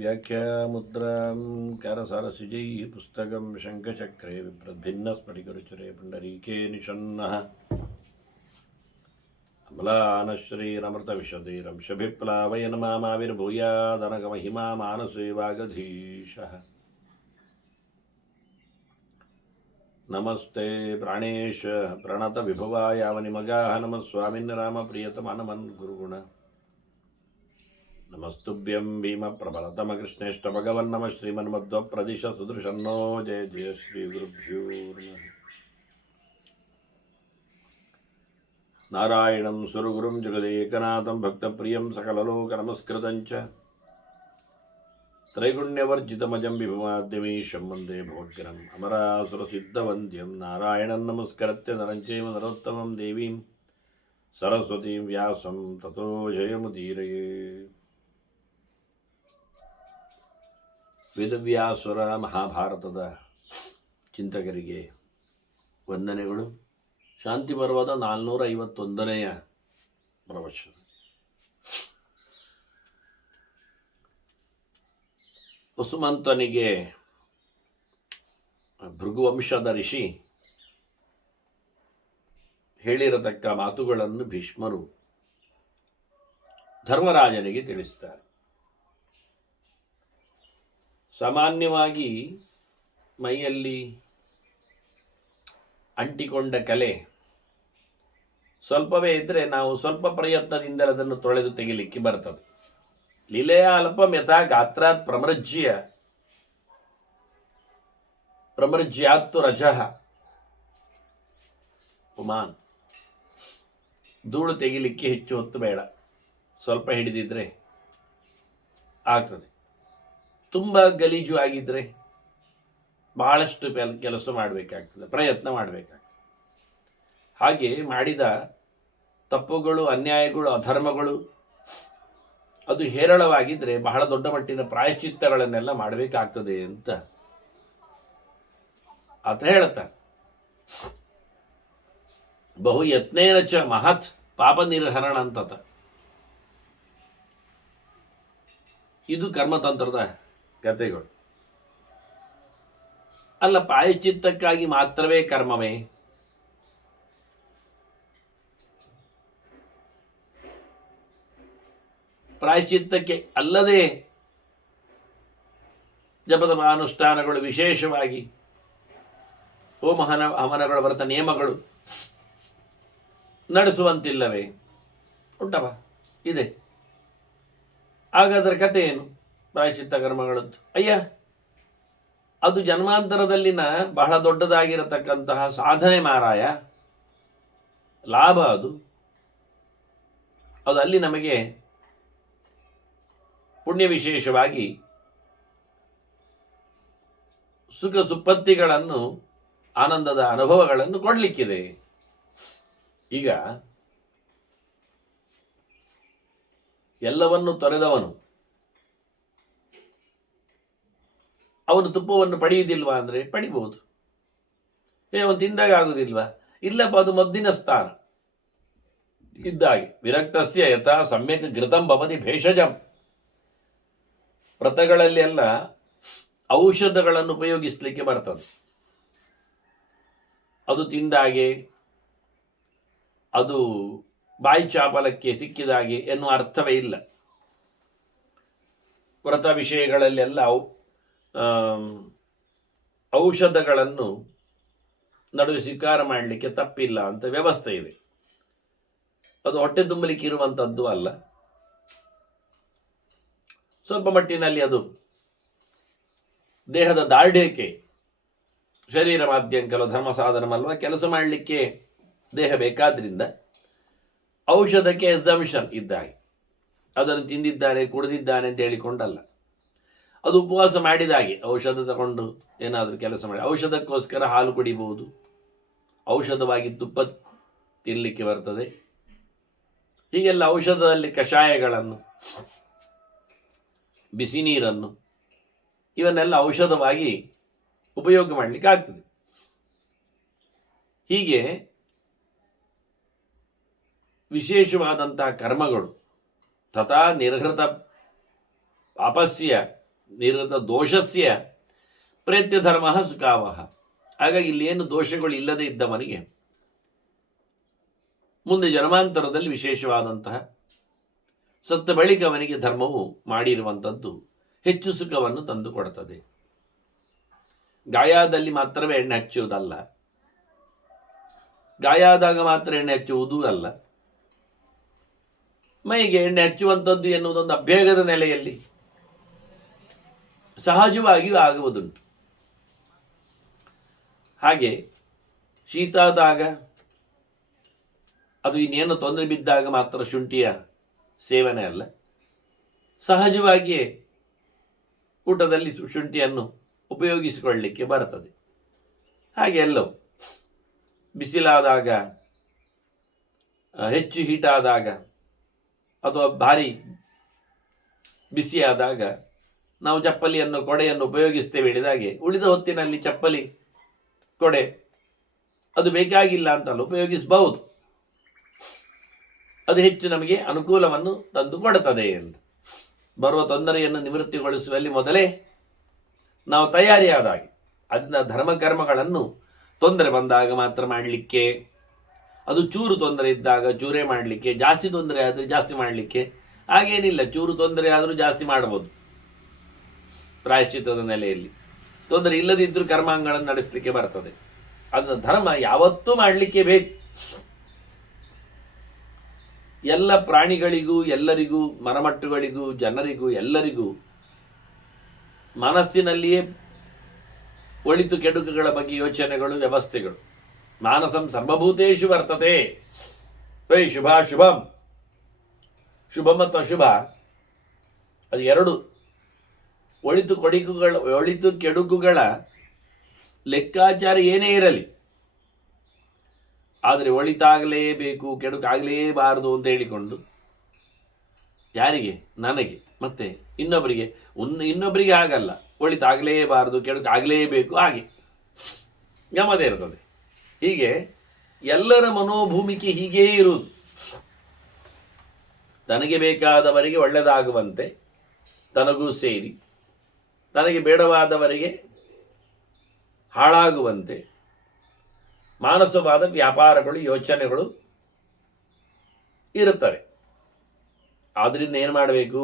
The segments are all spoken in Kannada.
व्याख्यामुद्रां कारसारसिजैः पुस्तकं शङ्खचक्रे विप्रद्भिन्नस्फटिकरुचिरे पुण्डरीके निषन्नः अम्लानश्रीरमृतविशदैरंशभिप्लावयन् मामाविर्भूयादनगमहिमा मानसे वागधीशः नमस्ते प्राणेश प्रणतविभवाय वनिमगाः नमः स्वामिन् रामप्रियतमनमन् गुरुगुण नमस्तुभ्यं भीमप्रबलतमकृष्णेष्टभगवन् नमः श्रीमन्मध्वप्रदिश सुदृशन्नो जय जय श्रीगुरुभ्यो नमः नारायणं सुरगुरुं जगदेकनाथं भक्तप्रियं सकललोकनमस्कृतं च त्रैगुण्यवर्जितमजं विभुमाद्यमीशं वन्दे भवग्रम् अमरासुरसिद्धवन्द्यं नारायणं नमस्कृत्य नरं चैव नरोत्तमं देवीं सरस्वतीं व्यासं ततो जयमुदीरये. ವೇದವ್ಯಾಸುರ ಮಹಾಭಾರತದ ಚಿಂತಕರಿಗೆ ವಂದನೆಗಳು. ಶಾಂತಿ ಪರ್ವದ 451ನೆಯ ಪ್ರವಚನ. ವಸುಮಂತನಿಗೆ ಭೃಗುವಂಶದ ಋಷಿ ಹೇಳಿರತಕ್ಕ ಮಾತುಗಳನ್ನು ಭೀಷ್ಮರು ಧರ್ಮರಾಜನಿಗೆ ತಿಳಿಸ್ತಾರೆ. ಸಾಮಾನ್ಯವಾಗಿ ಮೈಯಲ್ಲಿ ಅಂಟಿಕೊಂಡ ಕಲೆ ಸ್ವಲ್ಪವೇ ಇದ್ದರೆ ನಾವು ಸ್ವಲ್ಪ ಪ್ರಯತ್ನದಿಂದ ಅದನ್ನು ತೊಳೆದು ತೆಗಿಲಿಕ್ಕೆ ಬರ್ತದೆ. ಲೀಲೆಯ ಅಲ್ಪಂ ಯಥಾ ಗಾತ್ರಾತ್ ಪ್ರಮೃಜ್ಯಾತ್ತು ರಜಃ ಪುಮಾನ್. ಧೂಳು ತೆಗಿಲಿಕ್ಕೆ ಹೆಚ್ಚು ಹೊತ್ತು ಬೇಡ, ಸ್ವಲ್ಪ ಹಿಡಿದಿದ್ರೆ ಆಗ್ತದೆ. ತುಂಬ ಗಲೀಜು ಆಗಿದ್ದರೆ ಬಹಳಷ್ಟು ಕೆಲಸ ಮಾಡಬೇಕಾಗ್ತದೆ, ಪ್ರಯತ್ನ ಮಾಡಬೇಕಾಗ್ತದೆ. ಹಾಗೆ ಮಾಡಿದ ತಪ್ಪುಗಳು, ಅನ್ಯಾಯಗಳು, ಅಧರ್ಮಗಳು ಅದು ಹೇರಳವಾಗಿದ್ದರೆ ಬಹಳ ದೊಡ್ಡ ಮಟ್ಟಿನ ಪ್ರಾಯಶ್ಚಿತ್ತಗಳನ್ನೆಲ್ಲ ಮಾಡಬೇಕಾಗ್ತದೆ ಅಂತ ಆತ ಹೇಳ್ತಾನೆ. ಬಹು ಯತ್ನೇನ ಚ ಮಹತ್ ಪಾಪ ನಿರ್ಹರಣ ಅಂತತ. ಇದು ಕರ್ಮತಂತ್ರದ ಕಥೆಗಳು ಅಲ್ಲ. ಪ್ರಾಯಶ್ಚಿತ್ತಕ್ಕಾಗಿ ಮಾತ್ರವೇ ಕರ್ಮವೇ? ಪ್ರಾಯಶ್ಚಿತ್ತಕ್ಕೆ ಅಲ್ಲದೆ ಜಪದ ಅನುಷ್ಠಾನಗಳು, ವಿಶೇಷವಾಗಿ ಹೋಮ ಹವನಗಳು, ವ್ರತ ನಿಯಮಗಳು ನಡೆಸುವಂತಿಲ್ಲವೇ? ಉಂಟವ? ಇದೆ. ಹಾಗಾದರೆ ಕಥೆ ಏನು ಪ್ರಾಯಶ್ಚಿತ್ತ ಕರ್ಮಗಳದ್ದು? ಅಯ್ಯ, ಅದು ಜನ್ಮಾಂತರದಲ್ಲಿನ ಬಹಳ ದೊಡ್ಡದಾಗಿರತಕ್ಕಂತಹ ಸಾಧನೆ ಮಾರಾಯ, ಲಾಭ ಅದು. ಅಲ್ಲಿ ನಮಗೆ ಪುಣ್ಯ ವಿಶೇಷವಾಗಿ ಸುಖ ಸುಪ್ಪತ್ತಿಗಳನ್ನು, ಆನಂದದ ಅನುಭವಗಳನ್ನು ಕೊಡಲಿಕ್ಕಿದೆ. ಈಗ ಎಲ್ಲವನ್ನು ತೊರೆದವನು ಅವನು ತುಪ್ಪವನ್ನು ಪಡೆಯುವುದಿಲ್ವಾ ಅಂದರೆ ಪಡಿಬಹುದು. ಅವನು ತಿಂದಾಗ ಆಗುವುದಿಲ್ವಾ? ಇಲ್ಲಪ್ಪ, ಅದು ಮದ್ದಿನ ಸ್ಥಾನ ಇದ್ದಾಗೆ. ವಿರಕ್ತಸ್ಯ ಯಥಾ ಸಮ್ಯಕ್ ಘೃತಂ ಭವತಿ ಭೇಷಜಂ. ವ್ರತಗಳಲ್ಲಿ ಎಲ್ಲ ಔಷಧಗಳನ್ನು ಉಪಯೋಗಿಸಲಿಕ್ಕೆ ಬರ್ತದೆ. ಅದು ತಿಂದಾಗೆ, ಅದು ಬಾಯಿ ಚಾಪಲಕ್ಕೆ ಸಿಕ್ಕಿದಾಗೆ ಎನ್ನುವ ಅರ್ಥವೇ ಇಲ್ಲ. ವ್ರತ ವಿಷಯಗಳಲ್ಲೆಲ್ಲ ಔಷಧಗಳನ್ನು ನಡುವೆ ಸ್ವೀಕಾರ ಮಾಡಲಿಕ್ಕೆ ತಪ್ಪಿಲ್ಲ ಅಂತ ವ್ಯವಸ್ಥೆ ಇದೆ. ಅದು ಹೊಟ್ಟೆ ತುಂಬಲಿಕ್ಕೆ ಇರುವಂಥದ್ದು ಅಲ್ಲ. ಸ್ವಲ್ಪ ಮಟ್ಟಿನಲ್ಲಿ ಅದು ದೇಹದ ದಾರ್ಢ್ಯಕ್ಕೆ, ಶರೀರ ಮಾಧ್ಯಂಕಲು ಧರ್ಮ ಸಾಧನಮಲ್ವ, ಕೆಲಸ ಮಾಡಲಿಕ್ಕೆ ದೇಹ ಬೇಕಾದ್ರಿಂದ ಔಷಧಕ್ಕೆ ಎಕ್ಸಂಪ್ಷನ್ ಇದ್ದಾಗೆ. ಅದನ್ನು ತಿಂದಿದ್ದಾನೆ, ಕುಡಿದಿದ್ದಾನೆ ಅಂತ ಹೇಳಿಕೊಂಡಲ್ಲ. ಅದು ಉಪವಾಸ ಮಾಡಿದಾಗೆ. ಔಷಧ ತಗೊಂಡು ಏನಾದರೂ ಕೆಲಸ ಮಾಡಿ, ಔಷಧಕ್ಕೋಸ್ಕರ ಹಾಲು ಕುಡಿಬಹುದು, ಔಷಧವಾಗಿ ತುಪ್ಪ ತಿನ್ನಲಿಕ್ಕೆ ಬರ್ತದೆ. ಹೀಗೆಲ್ಲ ಔಷಧದಲ್ಲಿ ಕಷಾಯಗಳನ್ನು, ಬಿಸಿ ನೀರನ್ನು, ಇವನ್ನೆಲ್ಲ ಔಷಧವಾಗಿ ಉಪಯೋಗ ಮಾಡಲಿಕ್ಕೆ ಆಗ್ತದೆ. ಹೀಗೆ ವಿಶೇಷವಾದಂತಹ ಕರ್ಮಗಳು ತಥಾ ನಿರ್ಹೃತ ಪಾಪಸ್ಯ ನಿರತ ದೋಷಸ್ಯ ಪ್ರೇತ್ಯ ಧರ್ಮ ಸುಖಾವಹ. ಹಾಗಾಗಿ ಇಲ್ಲಿ ಏನು ದೋಷಗಳು ಇಲ್ಲದೆ ಇದ್ದವನಿಗೆ ಮುಂದೆ ಜನ್ಮಾಂತರದಲ್ಲಿ ವಿಶೇಷವಾದಂತಹ ಸತ್ತ ಬಳಿಕ ಅವನಿಗೆ ಧರ್ಮವು ಮಾಡಿರುವಂಥದ್ದು ಹೆಚ್ಚು ಸುಖವನ್ನು ತಂದು ಕೊಡುತ್ತದೆ. ಗಾಯದಲ್ಲಿ ಮಾತ್ರವೇ ಎಣ್ಣೆ ಹಚ್ಚುವುದಲ್ಲ, ಗಾಯ ಆದಾಗ ಮಾತ್ರ ಎಣ್ಣೆ ಹಚ್ಚುವುದೂ ಅಲ್ಲ, ಮೈಗೆ ಎಣ್ಣೆ ಹಚ್ಚುವಂಥದ್ದು ಎನ್ನುವುದೊಂದು ಅಭ್ಯಾಗದ ನೆಲೆಯಲ್ಲಿ ಸಹಜವಾಗಿಯೂ ಆಗುವುದುಂಟು. ಹಾಗೆ ಶೀತ ಆದಾಗ, ಅದು ಇನ್ನೇನು ತೊಂದರೆ ಬಿದ್ದಾಗ ಮಾತ್ರ ಶುಂಠಿಯ ಸೇವನೆ ಅಲ್ಲ, ಸಹಜವಾಗಿಯೇ ಊಟದಲ್ಲಿ ಶುಂಠಿಯನ್ನು ಉಪಯೋಗಿಸಿಕೊಳ್ಳಲಿಕ್ಕೆ ಬರ್ತದೆ. ಹಾಗೆ ಎಲ್ಲವೂ ಬಿಸಿಲಾದಾಗ, ಹೆಚ್ಚು ಹೀಟಾದಾಗ ಅಥವಾ ಭಾರಿ ಬಿಸಿಯಾದಾಗ ನಾವು ಚಪ್ಪಲಿಯನ್ನು ಕೊಡೆಯನ್ನು ಉಪಯೋಗಿಸ್ತೇವೆ ಹೇಳಿದಾಗೆ, ಉಳಿದ ಹೊತ್ತಿನಲ್ಲಿ ಚಪ್ಪಲಿ ಕೊಡೆ ಅದು ಬೇಕಾಗಿಲ್ಲ ಅಂತಲ್ಲ, ಉಪಯೋಗಿಸಬಹುದು. ಅದು ಹೆಚ್ಚು ನಮಗೆ ಅನುಕೂಲವನ್ನು ತಂದು ಕೊಡುತ್ತದೆ ಎಂದು. ಬರುವ ತೊಂದರೆಯನ್ನು ನಿವೃತ್ತಿಗೊಳಿಸುವಲ್ಲಿ ಮೊದಲೇ ನಾವು ತಯಾರಿಯಾದಾಗೆ, ಅದನ್ನ ಧರ್ಮಕರ್ಮಗಳನ್ನು ತೊಂದರೆ ಬಂದಾಗ ಮಾತ್ರ ಮಾಡಲಿಕ್ಕೆ, ಅದು ಚೂರು ತೊಂದರೆ ಇದ್ದಾಗ ಚೂರೇ ಮಾಡಲಿಕ್ಕೆ, ಜಾಸ್ತಿ ತೊಂದರೆ ಆದರೆ ಜಾಸ್ತಿ ಮಾಡಲಿಕ್ಕೆ ಹಾಗೇನಿಲ್ಲ. ಚೂರು ತೊಂದರೆ ಆದರೂ ಜಾಸ್ತಿ ಮಾಡಬಹುದು ಪ್ರಾಯಶ್ಚಿತ್ತದ ನೆಲೆಯಲ್ಲಿ. ತೊಂದರೆ ಇಲ್ಲದಿದ್ದರೂ ಕರ್ಮಾಂಗಗಳನ್ನು ನಡೆಸಲಿಕ್ಕೆ ಬರ್ತದೆ. ಅದನ್ನ ಧರ್ಮ ಯಾವತ್ತೂ ಮಾಡಲಿಕ್ಕೆ ಬೇಕು. ಎಲ್ಲ ಪ್ರಾಣಿಗಳಿಗೂ, ಎಲ್ಲರಿಗೂ, ಮರಮಟ್ಟುಗಳಿಗೂ, ಜನರಿಗೂ, ಎಲ್ಲರಿಗೂ ಮನಸ್ಸಿನಲ್ಲಿಯೇ ಒಳಿತು ಕೆಡುಕುಗಳ ಬಗ್ಗೆ ಯೋಚನೆಗಳು, ವ್ಯವಸ್ಥೆಗಳು. ಮಾನಸಂ ಸರ್ವಭೂತೇಷು ವರ್ತತೆ. ಶುಭಾಶುಭಂ, ಶುಭ ಮತ್ತು ಅಶುಭ ಅದು ಎರಡು ಒಳಿತು ಕೆಡುಕುಗಳ ಲೆಕ್ಕಾಚಾರ ಏನೇ ಇರಲಿ, ಆದರೆ ಒಳಿತಾಗಲೇಬೇಕು, ಕೆಡುಕಾಗಲೇಬಾರದು ಅಂತ ಹೇಳಿಕೊಂಡು, ಯಾರಿಗೆ? ನನಗೆ, ಮತ್ತೆ ಇನ್ನೊಬ್ಬರಿಗೆ ಆಗಲ್ಲ, ಒಳಿತಾಗಲೇಬಾರದು, ಕೆಡುಕಾಗಲೇಬೇಕು, ಹಾಗೆ ಗಮತೆ ಇರ್ತದೆ. ಹೀಗೆ ಎಲ್ಲರ ಮನೋಭೂಮಿಕೆ ಹೀಗೇ ಇರುವುದು. ತನಗೆ ಬೇಕಾದವರಿಗೆ ಒಳ್ಳೆಯದಾಗುವಂತೆ ತನಗೂ ಸೇರಿ, ತನಗೆ ಬೇಡವಾದವರಿಗೆ ಹಾಳಾಗುವಂತೆ ಮಾನಸವಾದ ವ್ಯಾಪಾರಗಳು, ಯೋಚನೆಗಳು ಇರುತ್ತವೆ. ಆದ್ರಿಂದ ಏನು ಮಾಡಬೇಕು?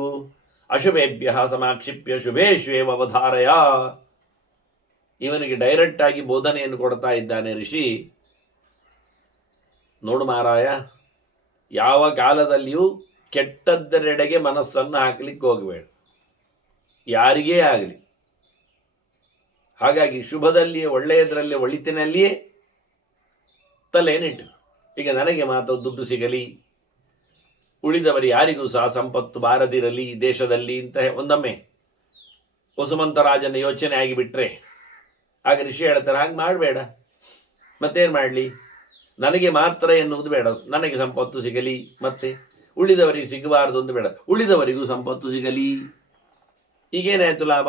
ಅಶುಭೇಭ್ಯ ಸಮಾಕ್ಷಿಪ್ಯ ಶುಭೇಶ್ವೇವ ಅವಧಾರಯ. ಇವನಿಗೆ ಡೈರೆಕ್ಟ್ ಆಗಿ ಬೋಧನೆಯನ್ನು ಕೊಡ್ತಾ ಇದ್ದಾನೆ ಋಷಿ. ನೋಡು ಮಾರಾಯ, ಯಾವ ಕಾಲದಲ್ಲಿಯೂ ಕೆಟ್ಟದ್ದರೆಡೆಗೆ ಮನಸ್ಸನ್ನು ಹಾಕಲಿಕ್ಕೆ ಹೋಗಬೇಡ, ಯಾರಿಗೇ ಆಗಲಿ. ಹಾಗಾಗಿ ಶುಭದಲ್ಲಿಯೇ, ಒಳ್ಳೆಯದರಲ್ಲೇ, ಒಳಿತಿನಲ್ಲಿಯೇ ತಲೆಯನ್ನಿಟ್ಟು. ಈಗ ನನಗೆ ಮಾತ್ರ ದುಡ್ಡು ಸಿಗಲಿ, ಉಳಿದವರು ಯಾರಿಗೂ ಸಹ ಸಂಪತ್ತು ಬಾರದಿರಲಿ ದೇಶದಲ್ಲಿ ಅಂತ ಒಂದೊಮ್ಮೆ ವಸುಮಂತರಾಜನ ಯೋಚನೆ ಆಗಿಬಿಟ್ರೆ, ಆಗ ಋಷಿ ಹೇಳ್ತಾರೆ, ಹಾಗೆ ಮಾಡಬೇಡ. ಮತ್ತೇನು ಮಾಡಲಿ? ನನಗೆ ಮಾತ್ರ ಎನ್ನುವುದು ಬೇಡ, ನನಗೆ ಸಂಪತ್ತು ಸಿಗಲಿ, ಮತ್ತೆ ಉಳಿದವರಿಗೆ ಸಿಗಬಾರದು ಅಂತ ಬೇಡ, ಉಳಿದವರಿಗೂ ಸಂಪತ್ತು ಸಿಗಲಿ. ಈಗೇನಾಯ್ತು ಲಾಭ?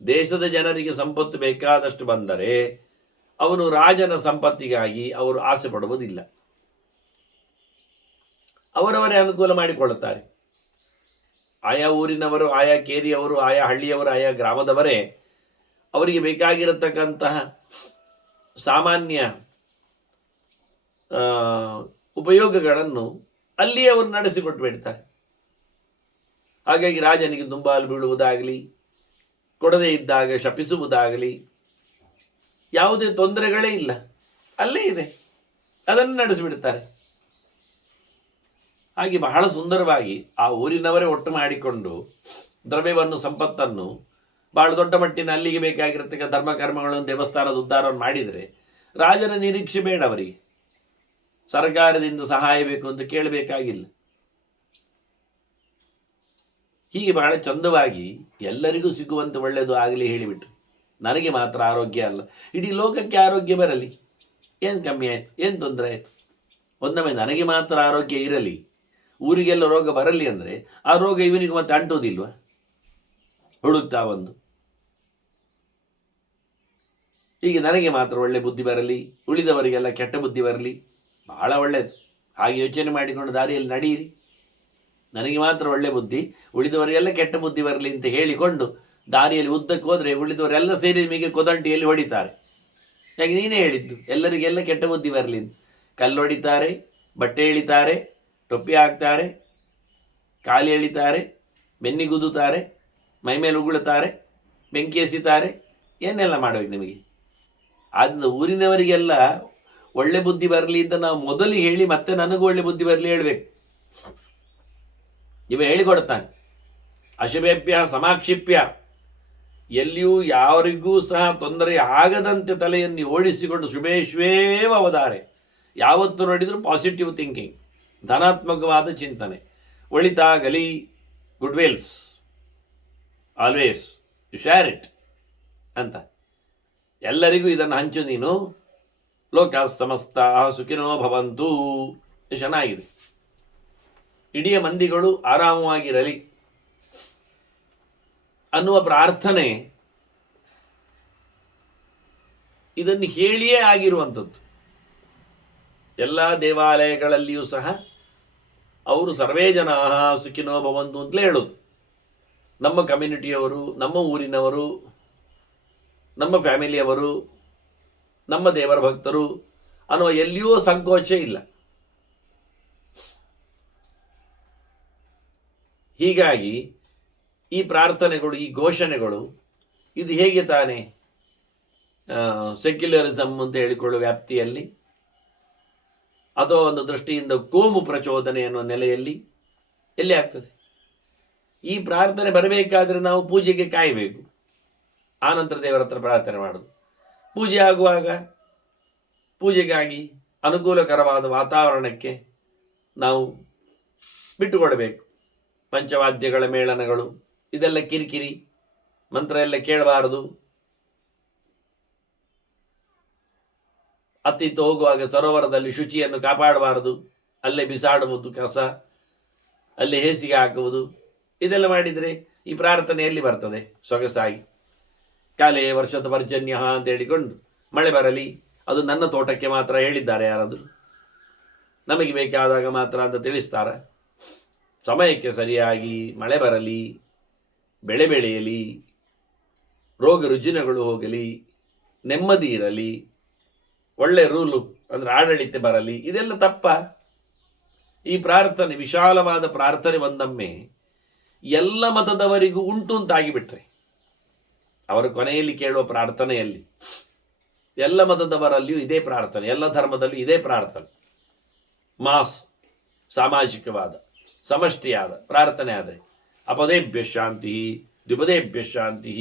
ದೇಶದ ಜನರಿಗೆ ಸಂಪತ್ತು ಬೇಕಾದಷ್ಟು ಬಂದರೆ ಅವನು ರಾಜನ ಸಂಪತ್ತಿಗಾಗಿ ಅವರು ಆಸೆ ಪಡುವುದಿಲ್ಲ, ಅವರವರೇ ಅನುಕೂಲ ಮಾಡಿಕೊಳ್ಳುತ್ತಾರೆ. ಆಯಾ ಊರಿನವರು, ಆಯಾ ಕೇರಿಯವರು, ಆಯಾ ಹಳ್ಳಿಯವರು, ಆಯಾ ಗ್ರಾಮದವರೇ ಅವರಿಗೆ ಬೇಕಾಗಿರತಕ್ಕಂತಹ ಸಾಮಾನ್ಯ ಉಪಯೋಗಗಳನ್ನು ಅಲ್ಲಿಯೇ ಅವರು ನಡೆಸಿಕೊಟ್ಟು ಬಿಡ್ತಾರೆ. ಹಾಗಾಗಿ ರಾಜನಿಗೆ ದುಂಬಾಲು ಬೀಳುವುದಾಗಲಿ, ಕೊಡದೇ ಇದ್ದಾಗ ಶಪಿಸುವುದಾಗಲಿ, ಯಾವುದೇ ತೊಂದರೆಗಳೇ ಇಲ್ಲ, ಅಲ್ಲೇ ಇದೆ, ಅದನ್ನು ನಡೆಸಿಬಿಡ್ತಾರೆ. ಹಾಗೆ ಬಹಳ ಸುಂದರವಾಗಿ ಆ ಊರಿನವರೇ ಒಟ್ಟು ಮಾಡಿಕೊಂಡು ದ್ರವ್ಯವನ್ನು, ಸಂಪತ್ತನ್ನು ಬಹಳ ದೊಡ್ಡ ಮಟ್ಟಿನ ಅಲ್ಲಿಗೆ ಬೇಕಾಗಿರತಕ್ಕ ಧರ್ಮ ಕರ್ಮಗಳನ್ನು, ದೇವಸ್ಥಾನದ ಉದ್ಧಾರವನ್ನು ಮಾಡಿದರೆ ರಾಜನ ನಿರೀಕ್ಷೆ ಬೇಡ ಅವರಿಗೆ. ಸರ್ಕಾರದಿಂದ ಸಹಾಯ ಬೇಕು ಅಂತ ಕೇಳಬೇಕಾಗಿಲ್ಲ. ಹೀಗೆ ಬಹಳ ಚಂದವಾಗಿ ಎಲ್ಲರಿಗೂ ಸಿಗುವಂತೆ ಒಳ್ಳೆಯದು ಆಗಲಿ ಹೇಳಿಬಿಟ್ಟು, ನನಗೆ ಮಾತ್ರ ಆರೋಗ್ಯ ಅಲ್ಲ, ಇಡೀ ಲೋಕಕ್ಕೆ ಆರೋಗ್ಯ ಬರಲಿ, ಏನು ಕಮ್ಮಿ ಆಯಿತು, ಏನು ತೊಂದರೆ ಆಯಿತು? ಒಂದೊಮ್ಮೆ ನನಗೆ ಮಾತ್ರ ಆರೋಗ್ಯ ಇರಲಿ, ಊರಿಗೆಲ್ಲ ರೋಗ ಬರಲಿ ಅಂದರೆ ಆ ರೋಗ ಇವನಿಗೆ ಮತ್ತೆ ಅಂಟುವುದಿಲ್ವ? ಹುಡುಕ್ತಾ ಒಂದು. ಹೀಗೆ ನನಗೆ ಮಾತ್ರ ಒಳ್ಳೆ ಬುದ್ಧಿ ಬರಲಿ, ಉಳಿದವರಿಗೆಲ್ಲ ಕೆಟ್ಟ ಬುದ್ಧಿ ಬರಲಿ, ಬಹಳ ಒಳ್ಳೆಯದು. ಹಾಗೆ ಯೋಚನೆ ಮಾಡಿಕೊಂಡು ದಾರಿಯಲ್ಲಿ ನಡೆಯಿರಿ. ನನಗೆ ಮಾತ್ರ ಒಳ್ಳೆ ಬುದ್ಧಿ, ಉಳಿದವರಿಗೆಲ್ಲ ಕೆಟ್ಟ ಬುದ್ಧಿ ಬರಲಿ ಅಂತ ಹೇಳಿಕೊಂಡು ದಾರಿಯಲ್ಲಿ ಉದ್ದಕ್ಕೆ ಹೋದರೆ ಉಳಿದವರೆಲ್ಲ ಸೇರಿ ನಿಮಗೆ ಕೊದಂಟಿಯಲ್ಲಿ ಹೊಡಿತಾರೆ. ಯಾಕೆ ನೀನೇ ಹೇಳಿದ್ದು ಎಲ್ಲರಿಗೆಲ್ಲ ಕೆಟ್ಟ ಬುದ್ಧಿ ಬರಲಿ. ಕಲ್ಲು ಹೊಡಿತಾರೆ, ಬಟ್ಟೆ ಎಳಿತಾರೆ, ಟೊಪ್ಪಿ ಹಾಕ್ತಾರೆ, ಕಾಲಿ ಎಳಿತಾರೆ, ಬೆನ್ನಿಗುದುತ್ತಾರೆ, ಮೈಮೇಲೆ ಉಗುಳುತ್ತಾರೆ, ಬೆಂಕಿ ಎಸಿತಾರೆ, ಏನೆಲ್ಲ ಮಾಡಬೇಕು ನಿಮಗೆ? ಆದ್ದರಿಂದ ಊರಿನವರಿಗೆಲ್ಲ ಒಳ್ಳೆ ಬುದ್ಧಿ ಬರಲಿ ಅಂತ ನಾವು ಮೊದಲು ಹೇಳಿ ಮತ್ತೆ ನನಗೂ ಒಳ್ಳೆ ಬುದ್ಧಿ ಬರಲಿ ಹೇಳಬೇಕು. ಇವ ಹೇಳಿಕೊಡ್ತಾನೆ, ಅಶುಭೇಭ್ಯ ಸಮಾಕ್ಷಿಪ್ಯ, ಎಲ್ಲಿಯೂ ಯಾರಿಗೂ ಸಹ ತೊಂದರೆ ಆಗದಂತೆ ತಲೆಯನ್ನು ಓಡಿಸಿಕೊಂಡು ಶುಭೇಶ್ವೇವ ಅವಧಾರೆ. ಯಾವತ್ತು ನೋಡಿದರೂ ಪಾಸಿಟಿವ್ ಥಿಂಕಿಂಗ್, ಧನಾತ್ಮಕವಾದ ಚಿಂತನೆ. ಒಳಿತಾಗಲಿ, good wills always you share it ಅಂತ ಎಲ್ಲರಿಗೂ ಇದನ್ನು ಹಂಚು ನೀನು. ಲೋಕ ಸಮಸ್ತ ಸುಖಿನೋ ಭವಂತು. ಚೆನ್ನಾಗಿದೆ. ಇಡೀ ಮಂದಿಗಳು ಆರಾಮವಾಗಿರಲಿ ಅನ್ನುವ ಪ್ರಾರ್ಥನೆ ಇದನ್ನು ಹೇಳಿಯೇ ಆಗಿರುವಂಥದ್ದು. ಎಲ್ಲ ದೇವಾಲಯಗಳಲ್ಲಿಯೂ ಸಹ ಅವರು ಸರ್ವೇ ಜನ ಸುಖಿನೋ ಭವಂತು ಅಂತಲೇ ಹೇಳೋದು. ನಮ್ಮ ಕಮ್ಯುನಿಟಿಯವರು, ನಮ್ಮ ಊರಿನವರು, ನಮ್ಮ ಫ್ಯಾಮಿಲಿಯವರು, ನಮ್ಮ ದೇವರ ಭಕ್ತರು ಅನ್ನುವ ಎಲ್ಲಿಯೂ ಸಂಕೋಚ ಇಲ್ಲ. ಹೀಗಾಗಿ ಈ ಪ್ರಾರ್ಥನೆಗಳು, ಈ ಘೋಷಣೆಗಳು ಇದು ಹೇಗೆ ತಾನೇ ಸೆಕ್ಯುಲರಿಸಮ್ ಅಂತ ಹೇಳಿಕೊಳ್ಳುವ ವ್ಯಾಪ್ತಿಯಲ್ಲಿ ಅಥವಾ ಒಂದು ದೃಷ್ಟಿಯಿಂದ ಕೋಮು ಪ್ರಚೋದನೆ ಅನ್ನುವ ನೆಲೆಯಲ್ಲಿ ಎಲ್ಲಿ ಆಗ್ತದೆ? ಈ ಪ್ರಾರ್ಥನೆ ಬರಬೇಕಾದ್ರೆ ನಾವು ಪೂಜೆಗೆ ಕಾಯಬೇಕು, ಆನಂತರ ದೇವರ ಹತ್ರ ಪ್ರಾರ್ಥನೆ ಮಾಡೋದು. ಪೂಜೆ ಆಗುವಾಗ ಪೂಜೆಗಾಗಿ ಅನುಕೂಲಕರವಾದ ವಾತಾವರಣಕ್ಕೆ ನಾವು ಬಿಟ್ಟುಕೊಡಬೇಕು. ಪಂಚವಾದ್ಯಗಳ ಮೇಳನಗಳು ಇದೆಲ್ಲ ಕಿರಿಕಿರಿ, ಮಂತ್ರ ಎಲ್ಲ ಕೇಳಬಾರದು. ಅತ್ತಿತ್ತು ಹೋಗುವಾಗ ಸರೋವರದಲ್ಲಿ ಶುಚಿಯನ್ನು ಕಾಪಾಡಬಾರದು, ಅಲ್ಲೇ ಬಿಸಾಡುವುದು ಕಸ, ಅಲ್ಲೇ ಹೇಸಿಗೆ ಹಾಕುವುದು, ಇದೆಲ್ಲ ಮಾಡಿದರೆ ಈ ಪ್ರಾರ್ಥನೆ ಎಲ್ಲಿ ಬರ್ತದೆ ಸೊಗಸಾಗಿ? ಕಾಲೇ ವರ್ಷದ ಪರ್ಜನ್ಯ ಅಂತ ಹೇಳಿಕೊಂಡು ಮಳೆ ಬರಲಿ, ಅದು ನನ್ನ ತೋಟಕ್ಕೆ ಮಾತ್ರ ಹೇಳಿದ್ದಾರೆ ಯಾರಾದರೂ? ನಮಗೆ ಬೇಕಾದಾಗ ಮಾತ್ರ ಅಂತ ತಿಳಿಸ್ತಾರ? ಸಮಯಕ್ಕೆ ಸರಿಯಾಗಿ ಮಳೆ ಬರಲಿ, ಬೆಳೆ ಬೆಳೆಯಲಿ, ರೋಗ ರುಜಿನಗಳು ಹೋಗಲಿ, ನೆಮ್ಮದಿ ಇರಲಿ, ಒಳ್ಳೆ ರೂಲು ಅಂದರೆ ಆಡಳಿತ ಬರಲಿ, ಇದೆಲ್ಲ ತಪ್ಪ? ಈ ಪ್ರಾರ್ಥನೆ, ವಿಶಾಲವಾದ ಪ್ರಾರ್ಥನೆ ಒಂದೊಮ್ಮೆ ಎಲ್ಲ ಮತದವರಿಗೂ ಉಂಟು ಅಂತಾಗಿಬಿಟ್ರೆ, ಅವರ ಕೊನೆಯಲ್ಲಿ ಕೇಳುವ ಪ್ರಾರ್ಥನೆಯಲ್ಲಿ ಎಲ್ಲ ಮತದವರಲ್ಲಿಯೂ ಇದೇ ಪ್ರಾರ್ಥನೆ, ಎಲ್ಲ ಧರ್ಮದಲ್ಲಿಯೂ ಇದೇ ಪ್ರಾರ್ಥನೆ, ಮಾಸ್ ಸಾಮಾಜಿಕವಾದ ಸಮಷ್ಟಿಯಾದ ಪ್ರಾರ್ಥನೆ ಆದರೆ ಅಪದೇಭ್ಯ ಶಾಂತಿ, ದ್ವಿಪದೇಭ್ಯ ಶಾಂತಿ.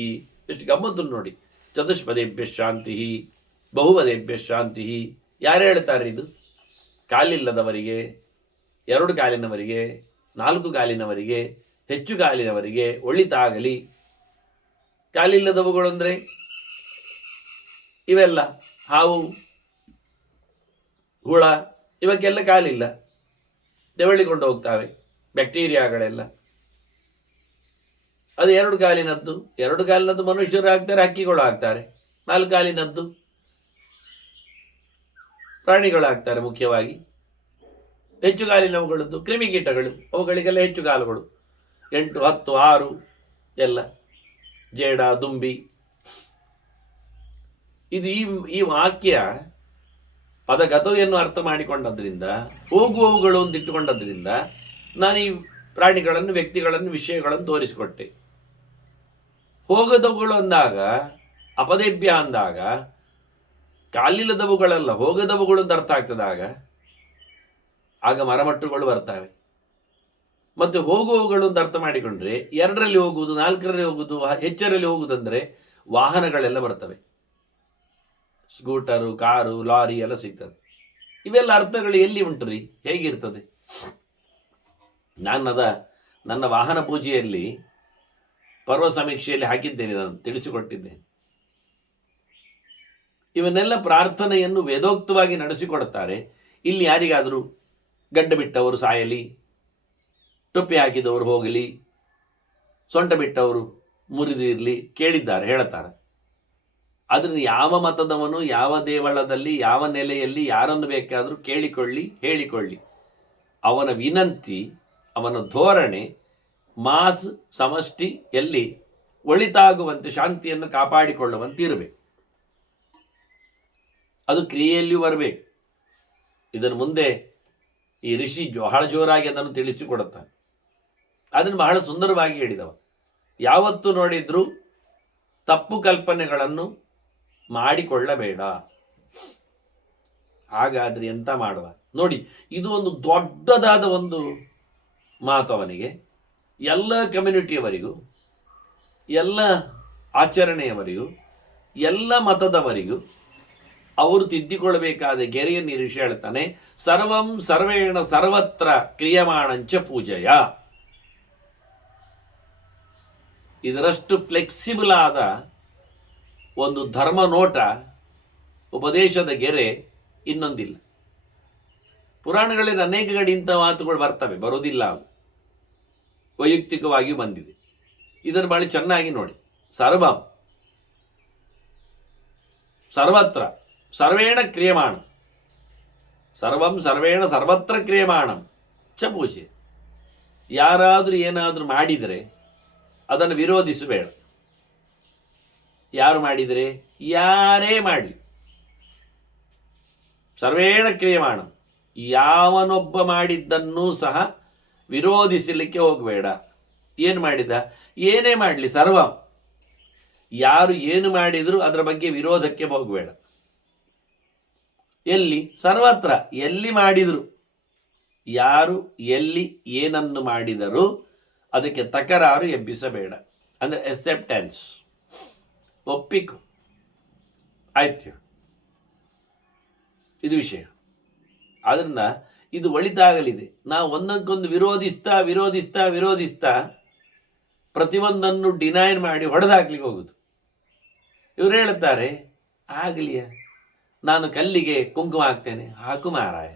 ಎಷ್ಟು ಗಮ್ಮತ್ತು ನೋಡಿ. ಚತುಷ್ಪದೇಭ್ಯ ಶಾಂತಿ, ಬಹುಪದೇಭ್ಯ ಶಾಂತಿ. ಯಾರು ಹೇಳ್ತಾರೆ ಇದು? ಕಾಲಿಲ್ಲದವರಿಗೆ, 2 ಕಾಲಿನವರಿಗೆ, 4 ಕಾಲಿನವರಿಗೆ, ಹೆಚ್ಚು ಕಾಲಿನವರಿಗೆ ಒಳಿತಾಗಲಿ. ಕಾಲಿಲ್ಲದವುಗಳು ಅಂದರೆ ಇವೆಲ್ಲ ಹಾವು, ಹುಳ, ಇವಕ್ಕೆಲ್ಲ ಕಾಲಿಲ್ಲ, ತೆವಳಿಕೊಂಡು ಹೋಗ್ತಾವೆ ಬ್ಯಾಕ್ಟೀರಿಯಾಗಳೆಲ್ಲ. ಅದು 2 ಕಾಲಿನದ್ದು. 2 ಕಾಲಿನದ್ದು ಮನುಷ್ಯರು ಆಗ್ತಾರೆ, ಹಕ್ಕಿಗಳು ಆಗ್ತಾರೆ. 4 ಕಾಲಿನದ್ದು ಪ್ರಾಣಿಗಳು ಆಗ್ತಾರೆ. ಮುಖ್ಯವಾಗಿ ಹೆಚ್ಚು ಕಾಲಿನವುಗಳದ್ದು ಕ್ರಿಮಿಕೀಟಗಳು, ಅವುಗಳಿಗೆಲ್ಲ ಹೆಚ್ಚು ಕಾಲುಗಳು, 8, 10, 6 ಎಲ್ಲ, ಜೇಡ, ದುಂಬಿ. ಇದು ಈ ವಾಕ್ಯ ಪದಗತವನ್ನು ಅರ್ಥ ಮಾಡಿಕೊಂಡದ್ರಿಂದ, ಹೋಗುವವುಗಳು ಅಂತ ಇಟ್ಟುಕೊಂಡದ್ರಿಂದ ನಾನು ಈ ಪ್ರಾಣಿಗಳನ್ನು, ವ್ಯಕ್ತಿಗಳನ್ನು, ವಿಷಯಗಳನ್ನು ತೋರಿಸಿಕೊಟ್ಟೆ. ಹೋಗದವುಗಳು ಅಂದಾಗ, ಅಪದೇಭ್ಯ ಅಂದಾಗ ಕಾಲಿಲ್ಲದವುಗಳಲ್ಲ, ಹೋಗದವುಗಳು ಅಂತ ಅರ್ಥ ಆಗ್ತದಾಗ ಆಗ ಮರಮಟ್ಟುಗಳು ಬರ್ತವೆ. ಮತ್ತು ಹೋಗುವವುಗಳು ಅಂತ ಅರ್ಥ ಮಾಡಿಕೊಂಡ್ರೆ 2ರಲ್ಲಿ ಹೋಗುವುದು, 4ರಲ್ಲಿ ಹೋಗುವುದು, ಹೆಚ್ಚರಲ್ಲಿ ಹೋಗುವುದಂದ್ರೆ ವಾಹನಗಳೆಲ್ಲ ಬರ್ತವೆ. ಸ್ಕೂಟರು, ಕಾರು, ಲಾರಿ ಎಲ್ಲ ಸಿಗ್ತದೆ. ಇವೆಲ್ಲ ಅರ್ಥಗಳು ಎಲ್ಲಿ ಉಂಟು ರೀ? ಹೇಗಿರ್ತದೆ? ನನ್ನ ವಾಹನ ಪೂಜೆಯಲ್ಲಿ ಪರ್ವ ಸಮೀಕ್ಷೆಯಲ್ಲಿ ಹಾಕಿದ್ದೇನೆ, ನಾನು ತಿಳಿಸಿಕೊಟ್ಟಿದ್ದೇನೆ. ಇವನ್ನೆಲ್ಲ ಪ್ರಾರ್ಥನೆಯನ್ನು ವೇದೋಕ್ತವಾಗಿ ನಡೆಸಿಕೊಡುತ್ತಾರೆ. ಇಲ್ಲಿ ಯಾರಿಗಾದರೂ ಗಡ್ಡ ಬಿಟ್ಟವರು ಸಾಯಲಿ, ಟೊಪ್ಪಿ ಹಾಕಿದವರು ಹೋಗಲಿ, ಸೊಂಟ ಬಿಟ್ಟವರು ಮುರಿದಿರಲಿ, ಕೇಳಿದ್ದಾರೆ, ಹೇಳುತ್ತಾರೆ. ಅದನ್ನು ಯಾವ ಮತದವನು, ಯಾವ ದೇವಳದಲ್ಲಿ, ಯಾವ ನೆಲೆಯಲ್ಲಿ ಯಾರನ್ನು ಬೇಕಾದರೂ ಹೇಳಿಕೊಳ್ಳಿ. ಅವನ ವಿನಂತಿ, ಅವನ ಧೋರಣೆ ಮಾಸ್ ಸಮಷ್ಟಿ ಎಲ್ಲಿ ಒಳಿತಾಗುವಂತೆ ಶಾಂತಿಯನ್ನು ಕಾಪಾಡಿಕೊಳ್ಳುವಂತೆ ಇರಬೇಕು. ಅದು ಕ್ರಿಯೆಯಲ್ಲಿಯೂ ಬರಬೇಕು. ಇದನ್ನು ಮುಂದೆ ಈ ಋಷಿ ಬಹಳ ಜೋರಾಗಿ ಅದನ್ನು ತಿಳಿಸಿಕೊಡುತ್ತಾನೆ. ಅದನ್ನು ಬಹಳ ಸುಂದರವಾಗಿ ಹೇಳಿದವ. ಯಾವತ್ತು ನೋಡಿದ್ರೂ ತಪ್ಪು ಕಲ್ಪನೆಗಳನ್ನು ಮಾಡಿಕೊಳ್ಳಬೇಡ. ಹಾಗಾದ್ರೆ ಎಂತ ಮಾಡುವ ನೋಡಿ, ಇದು ಒಂದು ದೊಡ್ಡದಾದ ಒಂದು ಮಾತು ಅವನಿಗೆ. ಎಲ್ಲ ಕಮ್ಯುನಿಟಿಯವರಿಗೂ, ಎಲ್ಲ ಆಚರಣೆಯವರಿಗೂ, ಎಲ್ಲ ಮತದವರಿಗೂ ಅವರು ತಿದ್ದಿಕೊಳ್ಳಬೇಕಾದ ಗೆರೆಯನ್ನು ಋಷಿ ಹೇಳ್ತಾನೆ. ಸರ್ವಂ ಸರ್ವೇಣ ಸರ್ವತ್ರ ಕ್ರಿಯಮಾಣಂಚ ಪೂಜೆಯ. ಇದರಷ್ಟು ಫ್ಲೆಕ್ಸಿಬಲ್ ಆದ ಒಂದು ಧರ್ಮ ನೋಟ, ಉಪದೇಶದ ಗೆರೆ ಇನ್ನೊಂದಿಲ್ಲ. ಪುರಾಣಗಳಲ್ಲಿ ಅನೇಕ ಕಡೆ ಇಂಥ ಮಾತುಗಳು ಬರ್ತವೆ, ಬರೋದಿಲ್ಲ, ವೈಯಕ್ತಿಕವಾಗಿಯೂ ಬಂದಿದೆ. ಇದನ್ನು ಬಹಳ ಚೆನ್ನಾಗಿ ನೋಡಿ. ಸರ್ವಂ ಸರ್ವತ್ರ ಸರ್ವೇಣ ಕ್ರಿಯಮಾಣ, ಸರ್ವಂ ಸರ್ವೇಣ ಸರ್ವತ್ರ ಕ್ರಿಯಮಾಣಂ ಚ ಪೂಜೆ. ಯಾರಾದರೂ ಏನಾದರೂ ಮಾಡಿದರೆ ಅದನ್ನು ವಿರೋಧಿಸಬೇಡ. ಯಾರು ಮಾಡಿದರೆ, ಯಾರೇ ಮಾಡಲಿ, ಸರ್ವೇಣ ಕ್ರಿಯಮಾಣಂ, ಯಾವನೊಬ್ಬ ಮಾಡಿದ್ದನ್ನೂ ಸಹ ವಿರೋಧಿಸಲಿಕ್ಕೆ ಹೋಗಬೇಡ. ಏನು ಮಾಡಿದ, ಏನೇ ಮಾಡಲಿ, ಸರ್ವಂ, ಯಾರು ಏನು ಮಾಡಿದರೂ ಅದರ ಬಗ್ಗೆ ವಿರೋಧಕ್ಕೆ ಹೋಗಬೇಡ. ಎಲ್ಲಿ, ಸರ್ವತ್ರ, ಎಲ್ಲಿ ಮಾಡಿದರು, ಯಾರು ಎಲ್ಲಿ ಏನನ್ನು ಮಾಡಿದರೂ ಅದಕ್ಕೆ ತಕರಾರು ಎಬ್ಬಿಸಬೇಡ. ಅಂದರೆ ಎಕ್ಸೆಪ್ಟೆನ್ಸ್, ಒಪ್ಪಿಕು, ಆಯ್ತು, ಇದು ವಿಷಯ. ಆದ್ರಿಂದ ಇದು ಒಳಿತಾಗಲಿದೆ. ನಾವು ಒಂದಕ್ಕೊಂದು ವಿರೋಧಿಸ್ತಾ ವಿರೋಧಿಸ್ತಾ ವಿರೋಧಿಸ್ತಾ ಪ್ರತಿಯೊಂದನ್ನು ಡಿನೈನ್ ಮಾಡಿ ಹೊಡೆದಾಕ್ಲಿಕ್ಕೆ ಹೋಗುದು. ಇವರು ಹೇಳುತ್ತಾರೆ, ಆಗಲಿಯ, ನಾನು ಕಲ್ಲಿಗೆ ಕುಂಕುಮ ಹಾಕ್ತೇನೆ, ಹಾಕು ಮಾರಾಯ.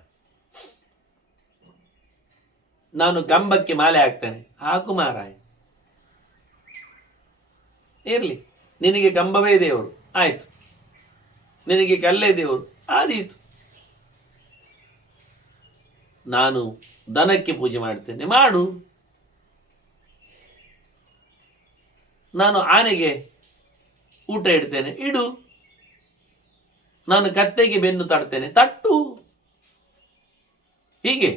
ನಾನು ಕಂಬಕ್ಕೆ ಮಾಲೆ ಹಾಕ್ತೇನೆ, ಹಾಕು ಮಾರಾಯ. ಇರಲಿ, ನಿನಗೆ ಕಂಬವೇ ದೇವರು, ಆಯ್ತು. ನಿನಗೆ ಕಲ್ಲೇ ದೇವರು, ಆದೀತು. ನಾನು ದನಕ್ಕೆ ಪೂಜೆ ಮಾಡ್ತೇನೆ, ಮಾಡು. ನಾನು ಆನೆಗೆ ಊಟ ಇಡ್ತೇನೆ, ಇಡು. ನಾನು ಕತ್ತೆಗೆ ಬೆನ್ನು ತಡ್ತೇನೆ, ತಟ್ಟು. ಹೀಗೆ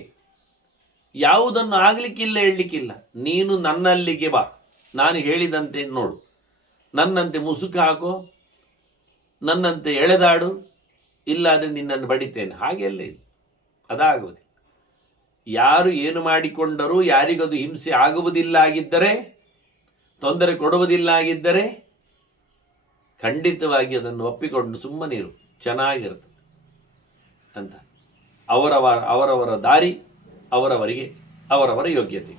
ಯಾವುದನ್ನು ಆಗ್ಲಿಕ್ಕಿಲ್ಲ, ಹೇಳಲಿಕ್ಕಿಲ್ಲ. ನೀನು ನನ್ನಲ್ಲಿಗೆ ಬಾ, ನಾನು ಹೇಳಿದಂತೆ ನೋಡು, ನನ್ನಂತೆ ಮುಸುಕು ಹಾಕೋ, ನನ್ನಂತೆ ಎಳೆದಾಡು, ಇಲ್ಲಾದರೆ ನಿನ್ನನ್ನು ಬಡಿತೇನೆ. ಹಾಗೆಲ್ಲ ಇಲ್ಲ, ಅದಾಗುವುದಿಲ್ಲ. ಯಾರು ಏನು ಮಾಡಿಕೊಂಡರೂ ಯಾರಿಗದು ಹಿಂಸೆ ಆಗುವುದಿಲ್ಲ ಆಗಿದ್ದರೆ, ತೊಂದರೆ ಕೊಡುವುದಿಲ್ಲ ಆಗಿದ್ದರೆ ಖಂಡಿತವಾಗಿ ಅದನ್ನು ಒಪ್ಪಿಕೊಂಡು ಸುಮ್ಮನಿರು, ಚೆನ್ನಾಗಿರ್ತದೆ ಅಂತ. ಅವರವರ ದಾರಿ ಅವರವರಿಗೆ, ಅವರವರ ಯೋಗ್ಯತೆ.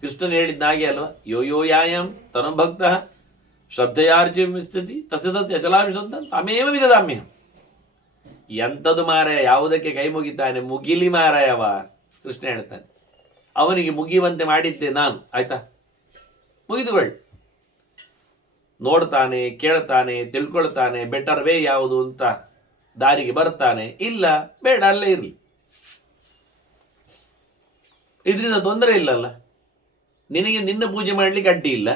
ಕೃಷ್ಣನ್ ಹೇಳಿದ್ದ ಹಾಗೆ ಅಲ್ವಾ, ಯೋ ಯೋ ಯಾಯಂ ತನುಭಕ್ತ ಶ್ರದ್ಧೆಯಾರ್ಜಿಸ್ತತಿ ತಸ್ಯ ತಸ್ಯ ಅಚಲಾಮಿಷಂತ ತಮೇವ ವಿದದಾಮ್ಯಹಂ. ಎಂಥದ್ದು ಮಾರಾಯ, ಯಾವುದಕ್ಕೆ ಕೈ ಮುಗಿತಾನೆ, ಮುಗಿಲಿ ಮಾರಾಯವ. ಕೃಷ್ಣ ಹೇಳ್ತಾನೆ, ಅವನಿಗೆ ಮುಗಿಯುವಂತೆ ಮಾಡಿದ್ದೆ ನಾನು, ಆಯ್ತಾ, ಮುಗಿದುಕೊಳ್ಳಿ. ನೋಡ್ತಾನೆ, ಕೇಳ್ತಾನೆ, ತಿಳ್ಕೊಳ್ತಾನೆ, ಬೆಟರ್ ವೇ ಯಾವುದು ಅಂತ ದಾರಿಗೆ ಬರ್ತಾನೆ. ಇಲ್ಲ, ಬೇಡ, ಅಲ್ಲೇ ಇರಲಿ, ಇದರಿಂದ ತೊಂದರೆ ಇಲ್ಲಲ್ಲ. ನಿನಗೆ ನಿನ್ನ ಪೂಜೆ ಮಾಡಲಿಕ್ಕೆ ಅಡ್ಡಿ ಇಲ್ಲ,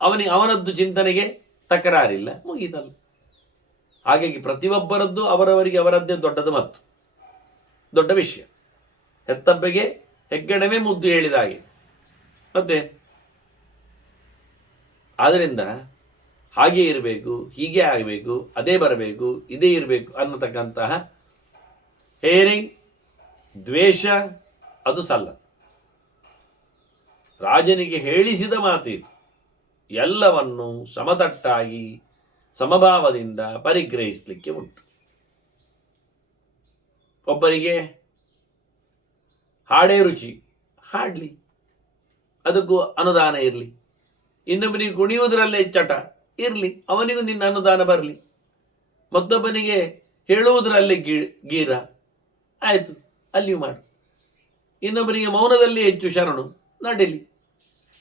ಅವನಿಗೆ ಅವನದ್ದು ಚಿಂತನೆಗೆ ತಕರಾರಿಲ್ಲ, ಮುಗೀತಲ್ಲ. ಹಾಗಾಗಿ ಪ್ರತಿಯೊಬ್ಬರದ್ದು ಅವರವರಿಗೆ ಅವರದ್ದೇ ದೊಡ್ಡದು ಮತ್ತು ದೊಡ್ಡ ವಿಷಯ. ಹೆತ್ತಬ್ಬೆಗೆ ಹೆಗ್ಗಣವೇ ಮುದ್ದು ಹೇಳಿದ ಹಾಗೆ ಮತ್ತೆ. ಆದ್ದರಿಂದ ಹಾಗೆ ಇರಬೇಕು, ಹೀಗೆ ಆಗಬೇಕು, ಅದೇ ಬರಬೇಕು, ಇದೇ ಇರಬೇಕು ಅನ್ನತಕ್ಕಂತಹ ಹೇರಿಂಗ್, ದ್ವೇಷ ಅದು ಸಲ್ಲ. ರಾಜನಿಗೆ ಹೇಳಿಸಿದ ಮಾತು ಇದು. ಎಲ್ಲವನ್ನು ಸಮತಟ್ಟಾಗಿ ಸಮಭಾವದಿಂದ ಪರಿಗ್ರಹಿಸಲಿಕ್ಕೆ ಉಂಟು. ಒಬ್ಬರಿಗೆ ಹಾಡೇ ರುಚಿ, ಹಾಡಲಿ, ಅದಕ್ಕೂ ಅನುದಾನ ಇರಲಿ. ಇನ್ನೊಬ್ಬನಿಗೆ ಕುಣಿಯುವುದರಲ್ಲೇ ಚಟ ಇರಲಿ, ಅವನಿಗೂ ನಿನ್ನ ಅನುದಾನ ಬರಲಿ. ಮತ್ತೊಬ್ಬನಿಗೆ ಹೇಳುವುದರಲ್ಲೇ ಗೀರ, ಆಯಿತು, ಅಲ್ಲಿಯೂ ಮಾಡು. ಇನ್ನೊಬ್ಬನಿಗೆ ಮೌನದಲ್ಲಿ ಹೆಚ್ಚು ಶರಣು, ನಡೀಲಿ.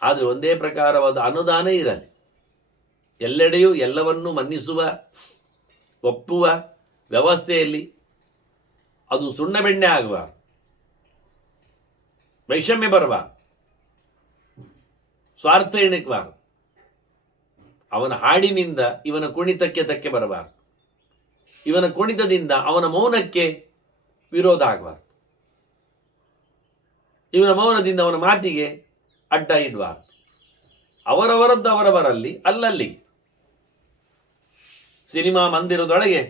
ಆದರೆ ಒಂದೇ ಪ್ರಕಾರವಾದ ಅನುದಾನ ಇರಲಿ. ಎಲ್ಲೆಡೆಯೂ ಎಲ್ಲವನ್ನೂ ಮನ್ನಿಸುವ, ಒಪ್ಪುವ ವ್ಯವಸ್ಥೆಯಲ್ಲಿ ಅದು ಸುಣ್ಣ ಬೆಣ್ಣೆ ಆಗುವ, ವೈಷಮ್ಯ ಬರುವ, ಸ್ವಾರ್ಥ ಎಣಿಕಬಾರದು. ಅವನ ಹಾಡಿನಿಂದ ಇವನ ಕುಣಿತಕ್ಕೆ ಧಕ್ಕೆ ಬರಬಾರದು, ಇವನ ಕುಣಿತದಿಂದ ಅವನ ಮೌನಕ್ಕೆ ವಿರೋಧ ಆಗಬಾರದು, ಇವನ ಮೌನದಿಂದ ಅವನ ಮಾತಿಗೆ ಅಡ್ಡ ಇಡಬಾರದು. ಅವರವರದ್ದು ಅವರವರಲ್ಲಿ, ಅಲ್ಲಲ್ಲಿ. ಸಿನಿಮಾ ಮಂದಿರದೊಳಗೆ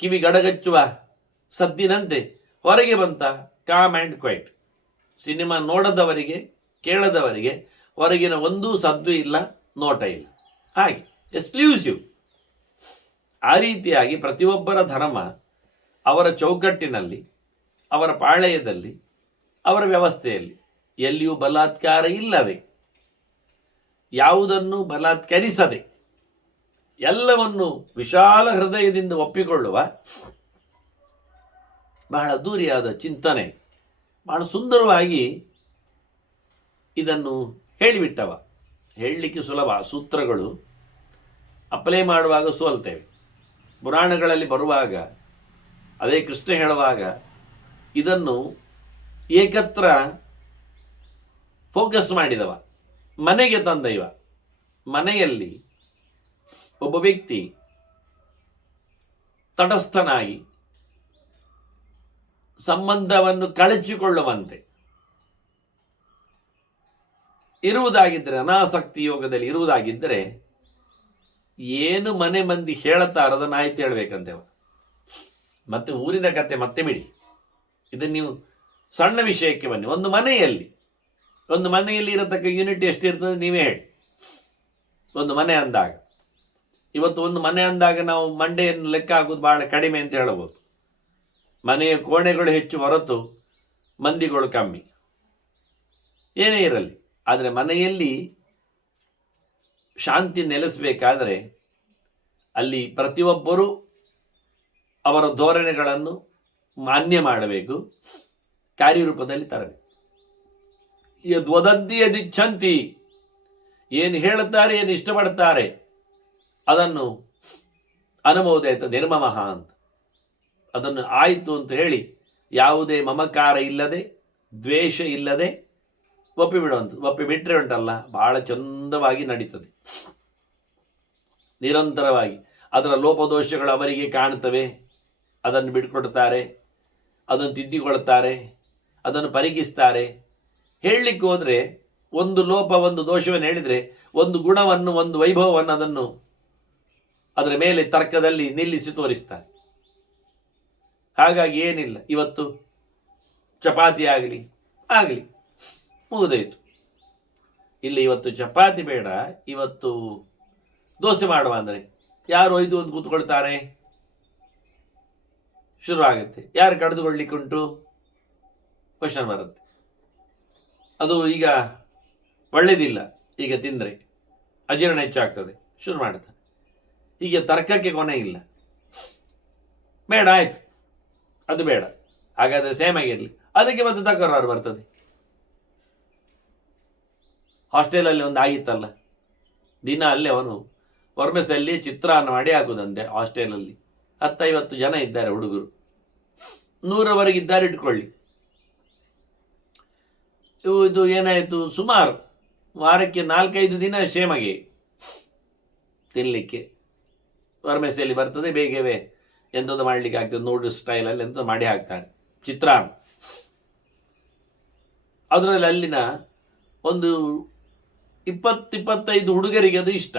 ಕಿವಿ ಗಡಗಚ್ಚುವ ಸದ್ದಿನಂತೆ ಹೊರಗೆ ಬಂತ ಕಾಮ್ ಆ್ಯಂಡ್ ಕ್ವೈಟ್. ಸಿನಿಮಾ ನೋಡದವರಿಗೆ, ಕೇಳದವರಿಗೆ ಹೊರಗಿನ ಒಂದೂ ಸದ್ದು ಇಲ್ಲ, ನೋಟ ಇಲ್ಲ. ಹಾಗೆ ಎಕ್ಸ್ಕ್ಲೂಸಿವ್. ಆ ರೀತಿಯಾಗಿ ಪ್ರತಿಯೊಬ್ಬರ ಧರ್ಮ ಅವರ ಚೌಕಟ್ಟಿನಲ್ಲಿ, ಅವರ ಪಾಳೆಯದಲ್ಲಿ, ಅವರ ವ್ಯವಸ್ಥೆಯಲ್ಲಿ ಎಲ್ಲಿಯೂ ಬಲಾತ್ಕಾರ ಇಲ್ಲದೆ, ಯಾವುದನ್ನು ಬಲಾತ್ಕರಿಸದೆ, ಎಲ್ಲವನ್ನು ವಿಶಾಲ ಹೃದಯದಿಂದ ಒಪ್ಪಿಕೊಳ್ಳುವ ಬಹಳ ಅದ್ದೂರಿಯಾದ ಚಿಂತನೆ, ಬಹಳ ಸುಂದರವಾಗಿ ಇದನ್ನು ಹೇಳಿಬಿಟ್ಟವ. ಹೇಳಲಿಕ್ಕೆ ಸುಲಭ, ಸೂತ್ರಗಳು ಅಪ್ಲೈ ಮಾಡುವಾಗ ಸೋಲ್ತೇವೆ. ಪುರಾಣಗಳಲ್ಲಿ ಬರುವಾಗ, ಅದೇ ಕೃಷ್ಣ ಹೇಳುವಾಗ ಇದನ್ನು ಏಕತ್ರ ಫೋಕಸ್ ಮಾಡಿದವ, ಮನೆಗೆ ತಂದ ಇವ. ಮನೆಯಲ್ಲಿ ಒಬ್ಬ ವ್ಯಕ್ತಿ ತಟಸ್ಥನಾಗಿ ಸಂಬಂಧವನ್ನು ಕಳಚಿಕೊಳ್ಳುವಂತೆ ಇರುವುದಾಗಿದ್ದರೆ, ಅನಾಸಕ್ತಿ ಯೋಗದಲ್ಲಿ ಇರುವುದಾಗಿದ್ದರೆ, ಏನು ಮನೆ ಮಂದಿ ಹೇಳುತ್ತಾರ ಅದನ್ನು ಆಯ್ತು ಹೇಳ್ಬೇಕಂತೇವ. ಮತ್ತೆ ಊರಿನ ಕತೆ ಮತ್ತೆ ಬಿಡಿ, ಇದನ್ನು ನೀವು ಸಣ್ಣ ವಿಷಯಕ್ಕೆ ಬನ್ನಿ. ಒಂದು ಮನೆಯಲ್ಲಿ ಇರತಕ್ಕ ಯೂನಿಟ್ ಎಷ್ಟಿರ್ತದೆ ನೀವೇ ಹೇಳಿ. ಒಂದು ಮನೆ ಅಂದಾಗ, ಇವತ್ತು ಒಂದು ಮನೆ ಅಂದಾಗ ನಾವು ಮಂಡೆಯನ್ನು ಲೆಕ್ಕ ಹಾಕೋದು ಬಹಳ ಕಡಿಮೆ ಅಂತ ಹೇಳಬಹುದು. ಮನೆಯ ಕೋಣೆಗಳು ಹೆಚ್ಚು ಹೊರತು ಮಂದಿಗಳು ಕಮ್ಮಿ, ಏನೇ ಇರಲಿ. ಆದರೆ ಮನೆಯಲ್ಲಿ ಶಾಂತಿ ನೆಲೆಸಬೇಕಾದರೆ ಅಲ್ಲಿ ಪ್ರತಿಯೊಬ್ಬರೂ ಅವರ ಧೋರಣೆಗಳನ್ನು ಮಾನ್ಯ ಮಾಡಬೇಕು, ಕಾರ್ಯರೂಪದಲ್ಲಿ ತರಬೇಕು. ಯದ್ವದಂತಿ ಯದಿಚ್ಛಂತಿ, ಏನು ಹೇಳುತ್ತಾರೆ, ಏನು ಇಷ್ಟಪಡ್ತಾರೆ ಅದನ್ನು ಅನುಮೋದಯತ ನಿರ್ಮಮಃ ಅಂತ, ಅದನ್ನು ಆಯಿತು ಅಂತ ಹೇಳಿ ಯಾವುದೇ ಮಮಕಾರ ಇಲ್ಲದೆ, ದ್ವೇಷ ಇಲ್ಲದೆ ಒಪ್ಪಿಬಿಟ್ರೆ ಉಂಟಲ್ಲ, ಬಹಳ ಚಂದವಾಗಿ ನಡೀತದೆ. ನಿರಂತರವಾಗಿ ಅದರ ಲೋಪದೋಷಗಳು ಅವರಿಗೆ ಕಾಣುತ್ತವೆ, ಅದನ್ನು ಬಿಟ್ಕೊಡ್ತಾರೆ, ಅದನ್ನು ತಿದ್ದಿಕೊಳ್ತಾರೆ, ಅದನ್ನು ಪರಿಗಿಸ್ತಾರೆ. ಹೇಳಲಿಕ್ಕೆ ಹೋದರೆ ಒಂದು ಲೋಪ, ಒಂದು ದೋಷವನ್ನು ಹೇಳಿದರೆ, ಒಂದು ಗುಣವನ್ನು, ಒಂದು ವೈಭವವನ್ನು ಅದನ್ನು ಅದರ ಮೇಲೆ ತರ್ಕದಲ್ಲಿ ನಿಲ್ಲಿಸಿ ತೋರಿಸ್ತಾರೆ. ಹಾಗಾಗಿ ಏನಿಲ್ಲ, ಇವತ್ತು ಚಪಾತಿ ಆಗಲಿ ಮುಗಿದೋಯ್ತು. ಇಲ್ಲಿ ಇವತ್ತು ಚಪಾತಿ ಬೇಡ, ಇವತ್ತು ದೋಸೆ ಮಾಡುವ ಅಂದರೆ ಯಾರು ಒಯ್ದು ಒಂದು ಕೂತ್ಕೊಳ್ತಾರೆ, ಶುರು ಆಗುತ್ತೆ. ಯಾರು ಕಡಿದುಕೊಳ್ಳಿಕ್ಕುಂಟು ಕ್ವಶನ್ ಬರುತ್ತೆ. ಅದು ಈಗ ಒಳ್ಳೇದಿಲ್ಲ, ಈಗ ತಿಂದರೆ ಅಜೀರ್ಣ ಹೆಚ್ಚಾಗ್ತದೆ, ಶುರು ಮಾಡ್ತಾರೆ. ಹೀಗೆ ತರ್ಕಕ್ಕೆ ಕೊನೆ ಇಲ್ಲ. ಬೇಡ ಆಯ್ತು, ಅದು ಬೇಡ, ಹಾಗಾದರೆ ಸೇಮ್ ಆಗಿರಲಿ, ಅದಕ್ಕೆ ಮತ್ತೆ ತಕರಾರು ಬರ್ತದೆ. ಹಾಸ್ಟೆಲಲ್ಲಿ ಒಂದು ಆಗಿತ್ತಲ್ಲ, ದಿನ ಅಲ್ಲಿ ಅವನು ವರ್ಮೆಸಲ್ಲಿ ಚಿತ್ರಾನ್ನ ಮಾಡಿ ಹಾಕುದಂತೆ. ಹಾಸ್ಟೆಲಲ್ಲಿ 10-50 ಜನ ಇದ್ದಾರೆ ಹುಡುಗರು, 100ರವರೆಗೆ ಇದ್ದಾರೆ ಇಟ್ಕೊಳ್ಳಿ. ಇದು ಏನಾಯಿತು, ಸುಮಾರು ವಾರಕ್ಕೆ 4-5 ದಿನ ಶೇಮಗೆ ತಿನ್ನಲಿಕ್ಕೆ ವರ್ಮೆಸಲ್ಲಿ ಬರ್ತದೆ. ಬೇಗವೇ ಎಂಥದ್ದು ಮಾಡಲಿಕ್ಕೆ ಆಗ್ತದೆ, ನೂಡಲ್ಸ್ ಸ್ಟೈಲಲ್ಲಿ ಎಂತ ಮಾಡಿ ಹಾಕ್ತಾರೆ ಚಿತ್ರಾನ್ನ. ಅದರಲ್ಲಿ ಅಲ್ಲಿನ ಒಂದು 20-25 ಹುಡುಗರಿಗೆ ಅದು ಇಷ್ಟ,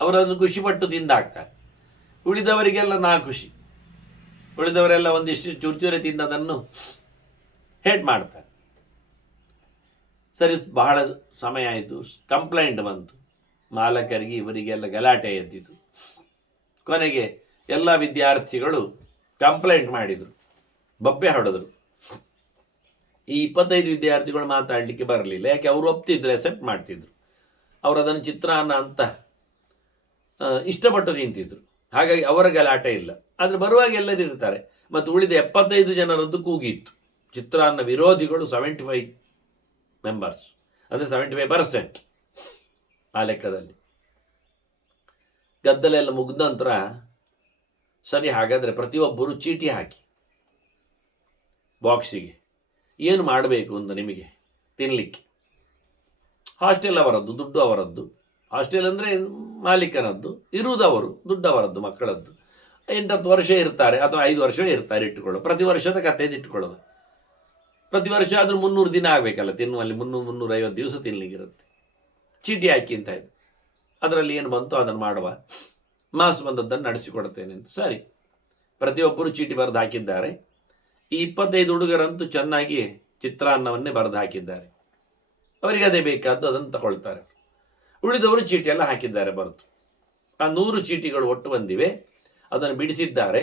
ಅವರನ್ನು ಖುಷಿಪಟ್ಟು ತಿಂದಾಕ್ತಾರೆ. ಉಳಿದವರಿಗೆಲ್ಲ ನಾ ಖುಷಿ, ಉಳಿದವರೆಲ್ಲ ಒಂದಿಷ್ಟು ಚೂರ್ಚೂರೆ ತಿನ್ನೋದನ್ನು ಹೇಟ್ ಮಾಡ್ತಾರೆ. ಸರಿ, ಬಹಳ ಸಮಯ ಆಯಿತು, ಕಂಪ್ಲೇಂಟ್ ಬಂತು ಮಾಲಕರಿಗೆ, ಇವರಿಗೆಲ್ಲ ಗಲಾಟೆ ಎದ್ದಿತು. ಕೊನೆಗೆ ಎಲ್ಲ ವಿದ್ಯಾರ್ಥಿಗಳು ಕಂಪ್ಲೇಂಟ್ ಮಾಡಿದರು, ಬಬ್ಬೆ ಹೊಡೆದರು. ಈ 25 ವಿದ್ಯಾರ್ಥಿಗಳು ಮಾತಾಡಲಿಕ್ಕೆ ಬರಲಿಲ್ಲ, ಯಾಕೆ ಅವರು ಒಪ್ತಿದ್ರು, ಅಕ್ಸೆಪ್ಟ್ ಮಾಡ್ತಿದ್ರು. ಅವರು ಅದನ್ನು ಚಿತ್ರಾನ್ನ ಅಂತ ಇಷ್ಟಪಟ್ಟು ತಿಂತಿದ್ರು. ಹಾಗಾಗಿ ಅವರ ಗಲಾಟೆ ಇಲ್ಲ. ಆದರೆ ಬರುವಾಗ ಎಲ್ಲರೂ ಇರ್ತಾರೆ. ಮತ್ತು ಉಳಿದ 75 ಜನರದ್ದು ಕೂಗಿತ್ತು. ಚಿತ್ರಾನ್ನ ವಿರೋಧಿಗಳು 75 ಮೆಂಬರ್ಸ್, ಅಂದರೆ 75% ಆ ಲೆಕ್ಕದಲ್ಲಿ. ಗದ್ದಲೆಲ್ಲ ಮುಗಿದ ನಂತರ ಸರಿ, ಹಾಗಾದರೆ ಪ್ರತಿಯೊಬ್ಬರು ಚೀಟಿ ಹಾಕಿ ಬಾಕ್ಸಿಗೆ, ಏನು ಮಾಡಬೇಕು ಅಂತ ನಿಮಗೆ ತಿನ್ನಲಿಕ್ಕೆ. ಹಾಸ್ಟೆಲ್ ಅವರದ್ದು, ದುಡ್ಡು ಅವರದ್ದು, ಹಾಸ್ಟೆಲ್ ಅಂದರೆ ಮಾಲೀಕನದ್ದು, ಇರುವುದವರು ದುಡ್ಡವರದ್ದು, ಮಕ್ಕಳದ್ದು. 8-10 ವರ್ಷ ಇರ್ತಾರೆ ಅಥವಾ 5 ವರ್ಷ ಇರ್ತಾರೆ ಇಟ್ಟುಕೊಳ್ಳೋ. ಪ್ರತಿ ವರ್ಷದ ಕಥೆಯನ್ನು ಇಟ್ಟುಕೊಳ್ಳೋದು. ಪ್ರತಿ ವರ್ಷ ಆದರೂ 300 ದಿನ ಆಗಬೇಕಲ್ಲ ತಿನ್ನುವಲ್ಲಿ, 300-350 ದಿವಸ ತಿನ್ನಲಿಕ್ಕಿರುತ್ತೆ. ಚೀಟಿ ಹಾಕಿ ಅಂತ ಇದ್ದು ಅದರಲ್ಲಿ ಏನು ಬಂತು ಅದನ್ನು ಮಾಡುವ, ಮಾಸ್ ಬಂದದ್ದನ್ನು ನಡೆಸಿಕೊಡ್ತೇನೆ ಅಂತ. ಸರಿ, ಪ್ರತಿಯೊಬ್ಬರು ಚೀಟಿ ಬರೆದು ಹಾಕಿದ್ದಾರೆ. ಈ 25 ಹುಡುಗರಂತೂ ಚೆನ್ನಾಗಿ ಚಿತ್ರಾನ್ನವನ್ನೇ ಬರೆದು ಹಾಕಿದ್ದಾರೆ. ಅವರಿಗೆ ಅದೇ ಬೇಕಾದ್ದು ಅದನ್ನು ತಗೊಳ್ತಾರೆ. ಉಳಿದವರು ಚೀಟಿ ಎಲ್ಲ ಹಾಕಿದ್ದಾರೆ ಬರೆದು. ಆ 100 ಚೀಟಿಗಳು ಒಟ್ಟು ಬಂದಿವೆ, ಅದನ್ನು ಬಿಡಿಸಿದ್ದಾರೆ.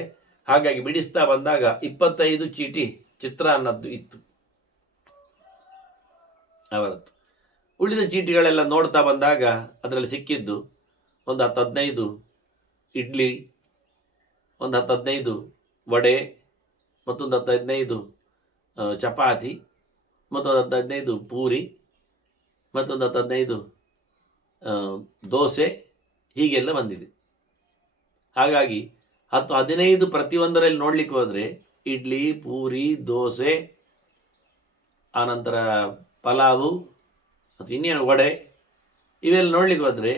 ಹಾಗಾಗಿ ಬಿಡಿಸ್ತಾ ಬಂದಾಗ 25 ಚೀಟಿ ಚಿತ್ರಾನ್ನದ್ದು ಇತ್ತು ಅವರದ್ದು. ಉಳಿದ ಚೀಟಿಗಳೆಲ್ಲ ನೋಡ್ತಾ ಬಂದಾಗ ಅದರಲ್ಲಿ ಸಿಕ್ಕಿದ್ದು ಒಂದು 10-15 ಇಡ್ಲಿ, ಒಂದು 10-15 ವಡೆ, ಮತ್ತೊಂದು 10-15 ಚಪಾತಿ, ಮತ್ತೊಂದು 10-15 ಪೂರಿ, ಮತ್ತೊಂದು 10-15 ದೋಸೆ, ಹೀಗೆಲ್ಲ ಬಂದಿದೆ. ಹಾಗಾಗಿ 10-15 ಪ್ರತಿಯೊಂದರಲ್ಲಿ ನೋಡ್ಲಿಕ್ಕೆ ಹೋದರೆ ಇಡ್ಲಿ, ಪೂರಿ, ದೋಸೆ, ಆನಂತರ ಪಲಾವು ಮತ್ತು ಇನ್ನೇನು ವಡೆ, ಇವೆಲ್ಲ ನೋಡ್ಲಿಕ್ಕೆ ಹೋದರೆ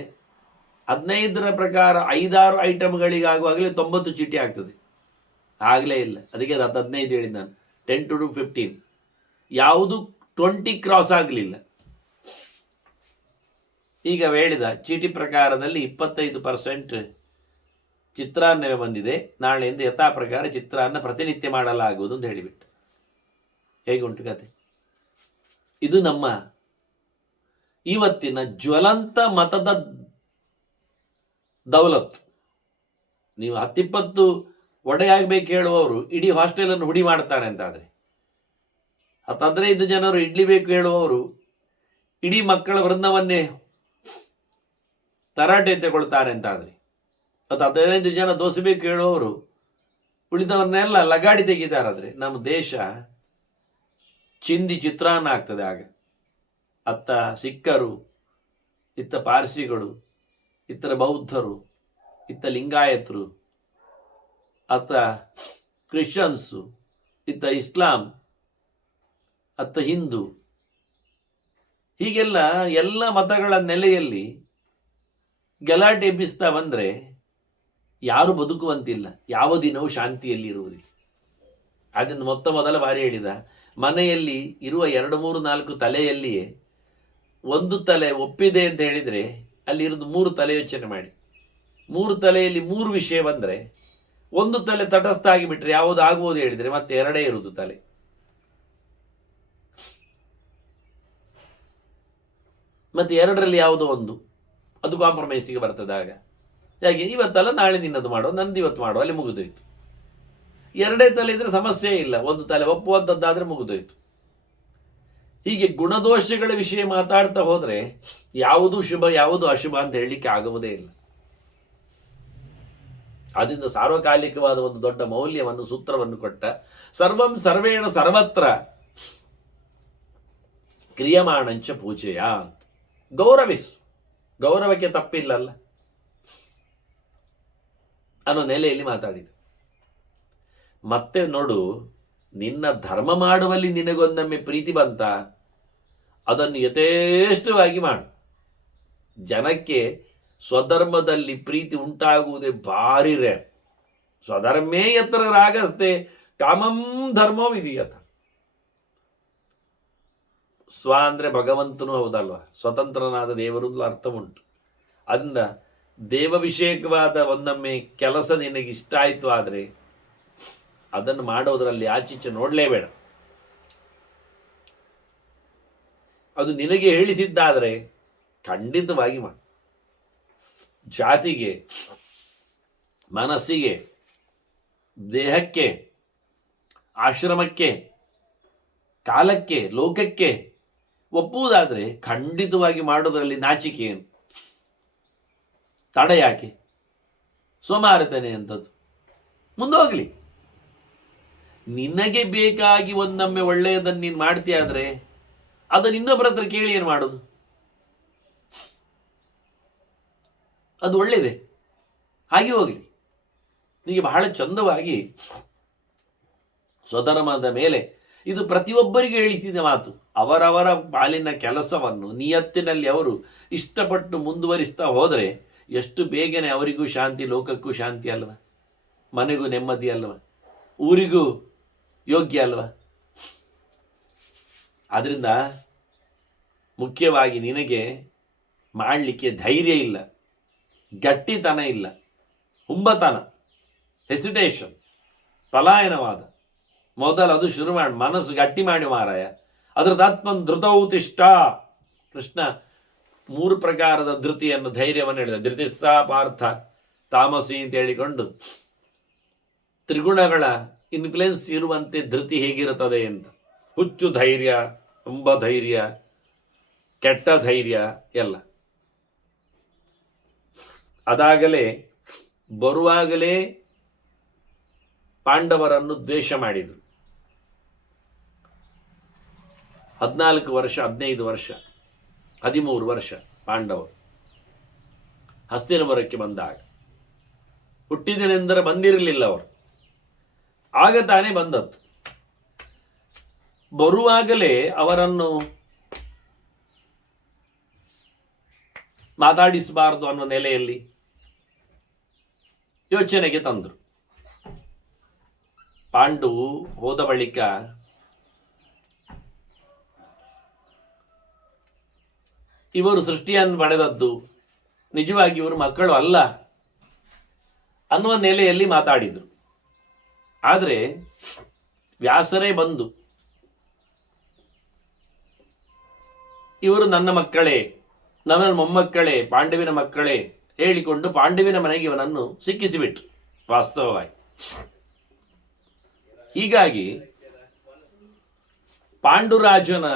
15ರ ಪ್ರಕಾರ 5-6 ಐಟಮ್ಗಳಿಗಾಗುವಾಗಲೇ 90 ಚೀಟಿ ಆಗ್ತದೆ. ಆಗಲೇ ಇಲ್ಲ. ಅದಕ್ಕೆ 15 ಹೇಳಿದ್ದು ನಾನು, 10 to 15. ಯಾವುದು 20 ಕ್ರಾಸ್ ಆಗಲಿಲ್ಲ. ಈಗ ಹೇಳಿದ ಚೀಟಿ ಪ್ರಕಾರದಲ್ಲಿ 25% ಚಿತ್ರಾನ್ನವೇ ಬಂದಿದೆ. ನಾಳೆಯಿಂದ ಯಥಾ ಪ್ರಕಾರ ಚಿತ್ರಾನ್ನ ಪ್ರತಿನಿತ್ಯ ಮಾಡಲಾಗುವುದು ಅಂತ ಹೇಳಿಬಿಟ್ಟು. ಹೇಗುಂಟು ಕತೆ? ಇದು ನಮ್ಮ ಇವತ್ತಿನ ಜ್ವಲಂತ ಮತದ ದೌಲತ್ತು. ನೀವು 10-20 ಒಡೆಯಾಗಬೇಕು ಹೇಳುವವರು ಇಡೀ ಹಾಸ್ಟೆಲನ್ನು ಹುಡಿ ಮಾಡ್ತಾರೆ ಅಂತಾದರೆ, 10-15 ಜನರು ಇಡ್ಲಿ ಬೇಕು ಹೇಳುವವರು ಇಡೀ ಮಕ್ಕಳ ವೃಂದವನ್ನೇ ತರಾಟೆ ತೆಗೊಳ್ತಾರೆ ಅಂತಾದರೆ, ಮತ್ತು 15 ಜನ ದೋಸೆ ಬೇಕು ಹೇಳುವವರು ಉಳಿದವನ್ನೆಲ್ಲ ಲಗಾಡಿ ತೆಗಿತಾರಾದರೆ ನಮ್ಮ ದೇಶ ಚಿಂದಿ ಚಿತ್ರಾನ್ನ ಆಗ್ತದೆ. ಆಗ ಅತ್ತ ಸಿಖ್ಖರು, ಇತ್ತ ಪಾರ್ಸಿಗಳು, ಇತ್ತ ಬೌದ್ಧರು, ಇತ್ತ ಲಿಂಗಾಯತರು, ಅತ್ತ ಕ್ರಿಶ್ಚಿಯನ್ಸು, ಇತ್ತ ಇಸ್ಲಾಂ, ಅತ್ತ ಹಿಂದೂ, ಹೀಗೆಲ್ಲ ಎಲ್ಲ ಮತಗಳ ನೆಲೆಯಲ್ಲಿ ಗಲಾಟೆ ಎಬ್ಬಿಸ್ತಾ ಬಂದರೆ ಯಾರು ಬದುಕುವಂತಿಲ್ಲ, ಯಾವ ದಿನವೂ ಶಾಂತಿಯಲ್ಲಿ ಇರುವುದಿಲ್ಲ. ಅದನ್ನು ಮೊದಲ ಬಾರಿ ಹೇಳಿದ, ಮನೆಯಲ್ಲಿ ಇರುವ 2-3-4 ತಲೆಯಲ್ಲಿಯೇ ಒಂದು ತಲೆ ಒಪ್ಪಿದೆ ಅಂತ ಹೇಳಿದರೆ ಅಲ್ಲಿ ಇರೋದು 3 ತಲೆ ಯೋಚನೆ ಮಾಡಿ. 3 ತಲೆಯಲ್ಲಿ 3 ವಿಷಯ ಬಂದರೆ ಒಂದು ತಲೆ ತಟಸ್ಥ ಆಗಿಬಿಟ್ರೆ ಯಾವುದು ಆಗ್ಬೋದು ಹೇಳಿದರೆ ಮತ್ತೆ 2 ಇರುವುದು ತಲೆ. ಮತ್ತೆ 2ರಲ್ಲಿ ಯಾವುದೋ ಒಂದು ಅದು ಕಾಂಪ್ರಮೈಸಿಗೆ ಬರ್ತದೆ. ಆಗ ಯಾಕೆ ಇವತ್ತಲ್ಲ ನಾಳೆ ನಿನ್ನದು ಮಾಡುವ, ನಂದು ಇವತ್ತು ಮಾಡುವ, ಅಲ್ಲಿ ಮುಗಿದೋಯ್ತು. 2 ತಲೆ ಇದ್ರೆ ಸಮಸ್ಯೆ ಇಲ್ಲ, ಒಂದು ತಲೆ ಒಪ್ಪುವಂಥದ್ದಾದರೆ ಮುಗಿದೋಯ್ತು. ಹೀಗೆ ಗುಣದೋಷಗಳ ವಿಷಯ ಮಾತಾಡ್ತಾ ಹೋದರೆ ಯಾವುದು ಶುಭ ಯಾವುದು ಅಶುಭ ಅಂತ ಹೇಳಲಿಕ್ಕೆ ಆಗುವುದೇ ಇಲ್ಲ. ಅದರಿಂದ ಸಾರ್ವಕಾಲಿಕವಾದ ಒಂದು ದೊಡ್ಡ ಮೌಲ್ಯವನ್ನು, ಸೂತ್ರವನ್ನು ಕೊಟ್ಟ, ಸರ್ವಂ ಸರ್ವೇಣ ಸರ್ವತ್ರ ಕ್ರಿಯಮಾಣಂಚ ಪೂಜೆಯ ಅಂತ. ಗೌರವಿಸು, ಗೌರವಕ್ಕೆ ತಪ್ಪಿಲ್ಲಲ್ಲ ಅನ್ನೋ ನೆಲೆಯಲ್ಲಿ ಮಾತಾಡಿದ. ಮತ್ತೆ ನೋಡು, ನಿನ್ನ ಧರ್ಮ ಮಾಡುವಲ್ಲಿ ನಿನಗೊಂದೊಮ್ಮೆ ಪ್ರೀತಿ ಬಂತ, ಅದನ್ನು ಯಥೇಷ್ಟವಾಗಿ ಮಾಡು. ಜನಕ್ಕೆ ಸ್ವಧರ್ಮದಲ್ಲಿ ಪ್ರೀತಿ ಉಂಟಾಗುವುದೇ ಭಾರಿ ರೇರ್. ಸ್ವಧರ್ಮೇ ಯತ್ರ ರಾಗಸ್ತೆ ಕಾಮಂ ಧರ್ಮೋ ವಿಧಿಯತ. ಸ್ವ ಅಂದರೆ ಭಗವಂತನೂ ಹೌದಲ್ವ, ಸ್ವತಂತ್ರನಾದ ದೇವರು ಅರ್ಥ ಉಂಟು. ಅಂದ ದೇವವಿಷಯಕವಾದ ಒಂದೊಮ್ಮೆ ಕೆಲಸ ನಿನಗೆ ಇಷ್ಟ ಆಯಿತು ಆದರೆ ಅದನ್ನು ಮಾಡೋದರಲ್ಲಿ ಆಚೀಚೆ ನೋಡಲೇಬೇಡ. ಅದು ನಿನಗೆ ಹೇಳಿಸಿದ್ದಾದರೆ ಖಂಡಿತವಾಗಿ ಮಾಡು. ಜಾತಿಗೆ, ಮನಸ್ಸಿಗೆ, ದೇಹಕ್ಕೆ, ಆಶ್ರಮಕ್ಕೆ, ಕಾಲಕ್ಕೆ, ಲೋಕಕ್ಕೆ ಒಪ್ಪುವುದಾದರೆ ಖಂಡಿತವಾಗಿ ಮಾಡೋದರಲ್ಲಿ ನಾಚಿಕೆ ಏನು, ತಡ ಯಾಕೆ, ಸೋಮಾರಿತನೆ ಅಂಥದ್ದು ಮುಂದೋಗಲಿ. ನಿನಗೆ ಬೇಕಾಗಿ ಒಂದೊಮ್ಮೆ ಒಳ್ಳೆಯದನ್ನು ನೀನು ಮಾಡ್ತೀಯಾದರೆ ಅದನ್ನು ಇನ್ನೊಬ್ಬರ ಹತ್ರ ಕೇಳಿ ಏನು ಮಾಡೋದು? ಅದು ಒಳ್ಳೆಯದೇ, ಹಾಗೆ ಹೋಗಲಿ. ನಿನಗೆ ಬಹಳ ಚಂದವಾಗಿ ಸ್ವಧರ್ಮದ ಮೇಲೆ ಇದು ಪ್ರತಿಯೊಬ್ಬರಿಗೆ ಹೇಳಿದ ಮಾತು. ಅವರವರ ಪಾಲಿನ ಕೆಲಸವನ್ನು ನಿಯತ್ತಿನಲ್ಲಿ ಅವರು ಇಷ್ಟಪಟ್ಟು ಮುಂದುವರಿಸ್ತಾ ಹೋದರೆ ಎಷ್ಟು ಬೇಗನೆ ಅವರಿಗೂ ಶಾಂತಿ, ಲೋಕಕ್ಕೂ ಶಾಂತಿ ಅಲ್ವ, ಮನೆಗೂ ನೆಮ್ಮದಿ ಅಲ್ವ, ಊರಿಗೂ ಯೋಗ್ಯ ಅಲ್ವ. ಆದ್ದರಿಂದ ಮುಖ್ಯವಾಗಿ ನಿನಗೆ ಮಾಡಲಿಕ್ಕೆ ಧೈರ್ಯ ಇಲ್ಲ, ಗಟ್ಟಿತನ ಇಲ್ಲ, ಹುಂಬತನ, ಹೆಸಿಟೇಷನ್, ಪಲಾಯನವಾದ. ಮೊದಲು ಅದು ಶುರು ಮಾಡಿ, ಮನಸ್ಸು ಗಟ್ಟಿ ಮಾಡಿ ಮಾರಾಯ. ಅದರದಾತ್ಮನ್ ಧೃತೌತಿಷ್ಠ. ಕೃಷ್ಣ 3 ಪ್ರಕಾರದ ಧೃತಿಯನ್ನು, ಧೈರ್ಯವನ್ನು ಹೇಳಿದ. ಧೃತಿಸ್ಸ ಪಾರ್ಥ ತಾಮಸಿ ಅಂತ ಹೇಳಿಕೊಂಡು ತ್ರಿಗುಣಗಳ ಇನ್ಫ್ಲುಯೆನ್ಸ್ ಇರುವಂತೆ ಧೃತಿ ಹೇಗಿರುತ್ತದೆ ಅಂತ. ಹುಚ್ಚು ಧೈರ್ಯ, ತುಂಬ ಧೈರ್ಯ, ಕೆಟ್ಟ ಧೈರ್ಯ ಎಲ್ಲ. ಅದಾಗಲೇ ಬರುವಾಗಲೇ ಪಾಂಡವರನ್ನು ದ್ವೇಷ ಮಾಡಿದರು. 14 ವರ್ಷ, 15 ವರ್ಷ, 13 ವರ್ಷ ಪಾಂಡವರು ಹಸ್ತಿನಪುರಕ್ಕೆ ಬಂದಾಗ, ಹುಟ್ಟಿದನೆಂದರೆ ಬಂದಿರಲಿಲ್ಲ ಅವರು, ಆಗ ತಾನೇ ಬಂದದ್ದು. ಬರುವಾಗಲೇ ಅವರನ್ನು ಮಾತಾಡಿಸಬಾರದು ಅನ್ನೋ ನೆಲೆಯಲ್ಲಿ ಯೋಚನೆಗೆ ತಂದರು. ಪಾಂಡು ಹೋದ ಬಳಿಕ ಇವರು ಸೃಷ್ಟಿಯನ್ನು ಪಡೆದದ್ದು ನಿಜವಾಗಿ ಇವರು ಮಕ್ಕಳು ಅಲ್ಲ ಅನ್ನುವ ನೆಲೆಯಲ್ಲಿ ಮಾತಾಡಿದರು. ಆದರೆ ವ್ಯಾಸರೇ ಬಂದು ಇವರು ನನ್ನ ಮಕ್ಕಳೇ, ನನ್ನ ಮೊಮ್ಮಕ್ಕಳೇ, ಪಾಂಡವಿನ ಮಕ್ಕಳೇ ಹೇಳಿಕೊಂಡು ಪಾಂಡವಿನ ಮನೆಗೆ ಇವನನ್ನು ಸಿಕ್ಕಿಸಿಬಿಟ್ರು ವಾಸ್ತವವಾಗಿ. ಹೀಗಾಗಿ ಪಾಂಡುರಾಜನ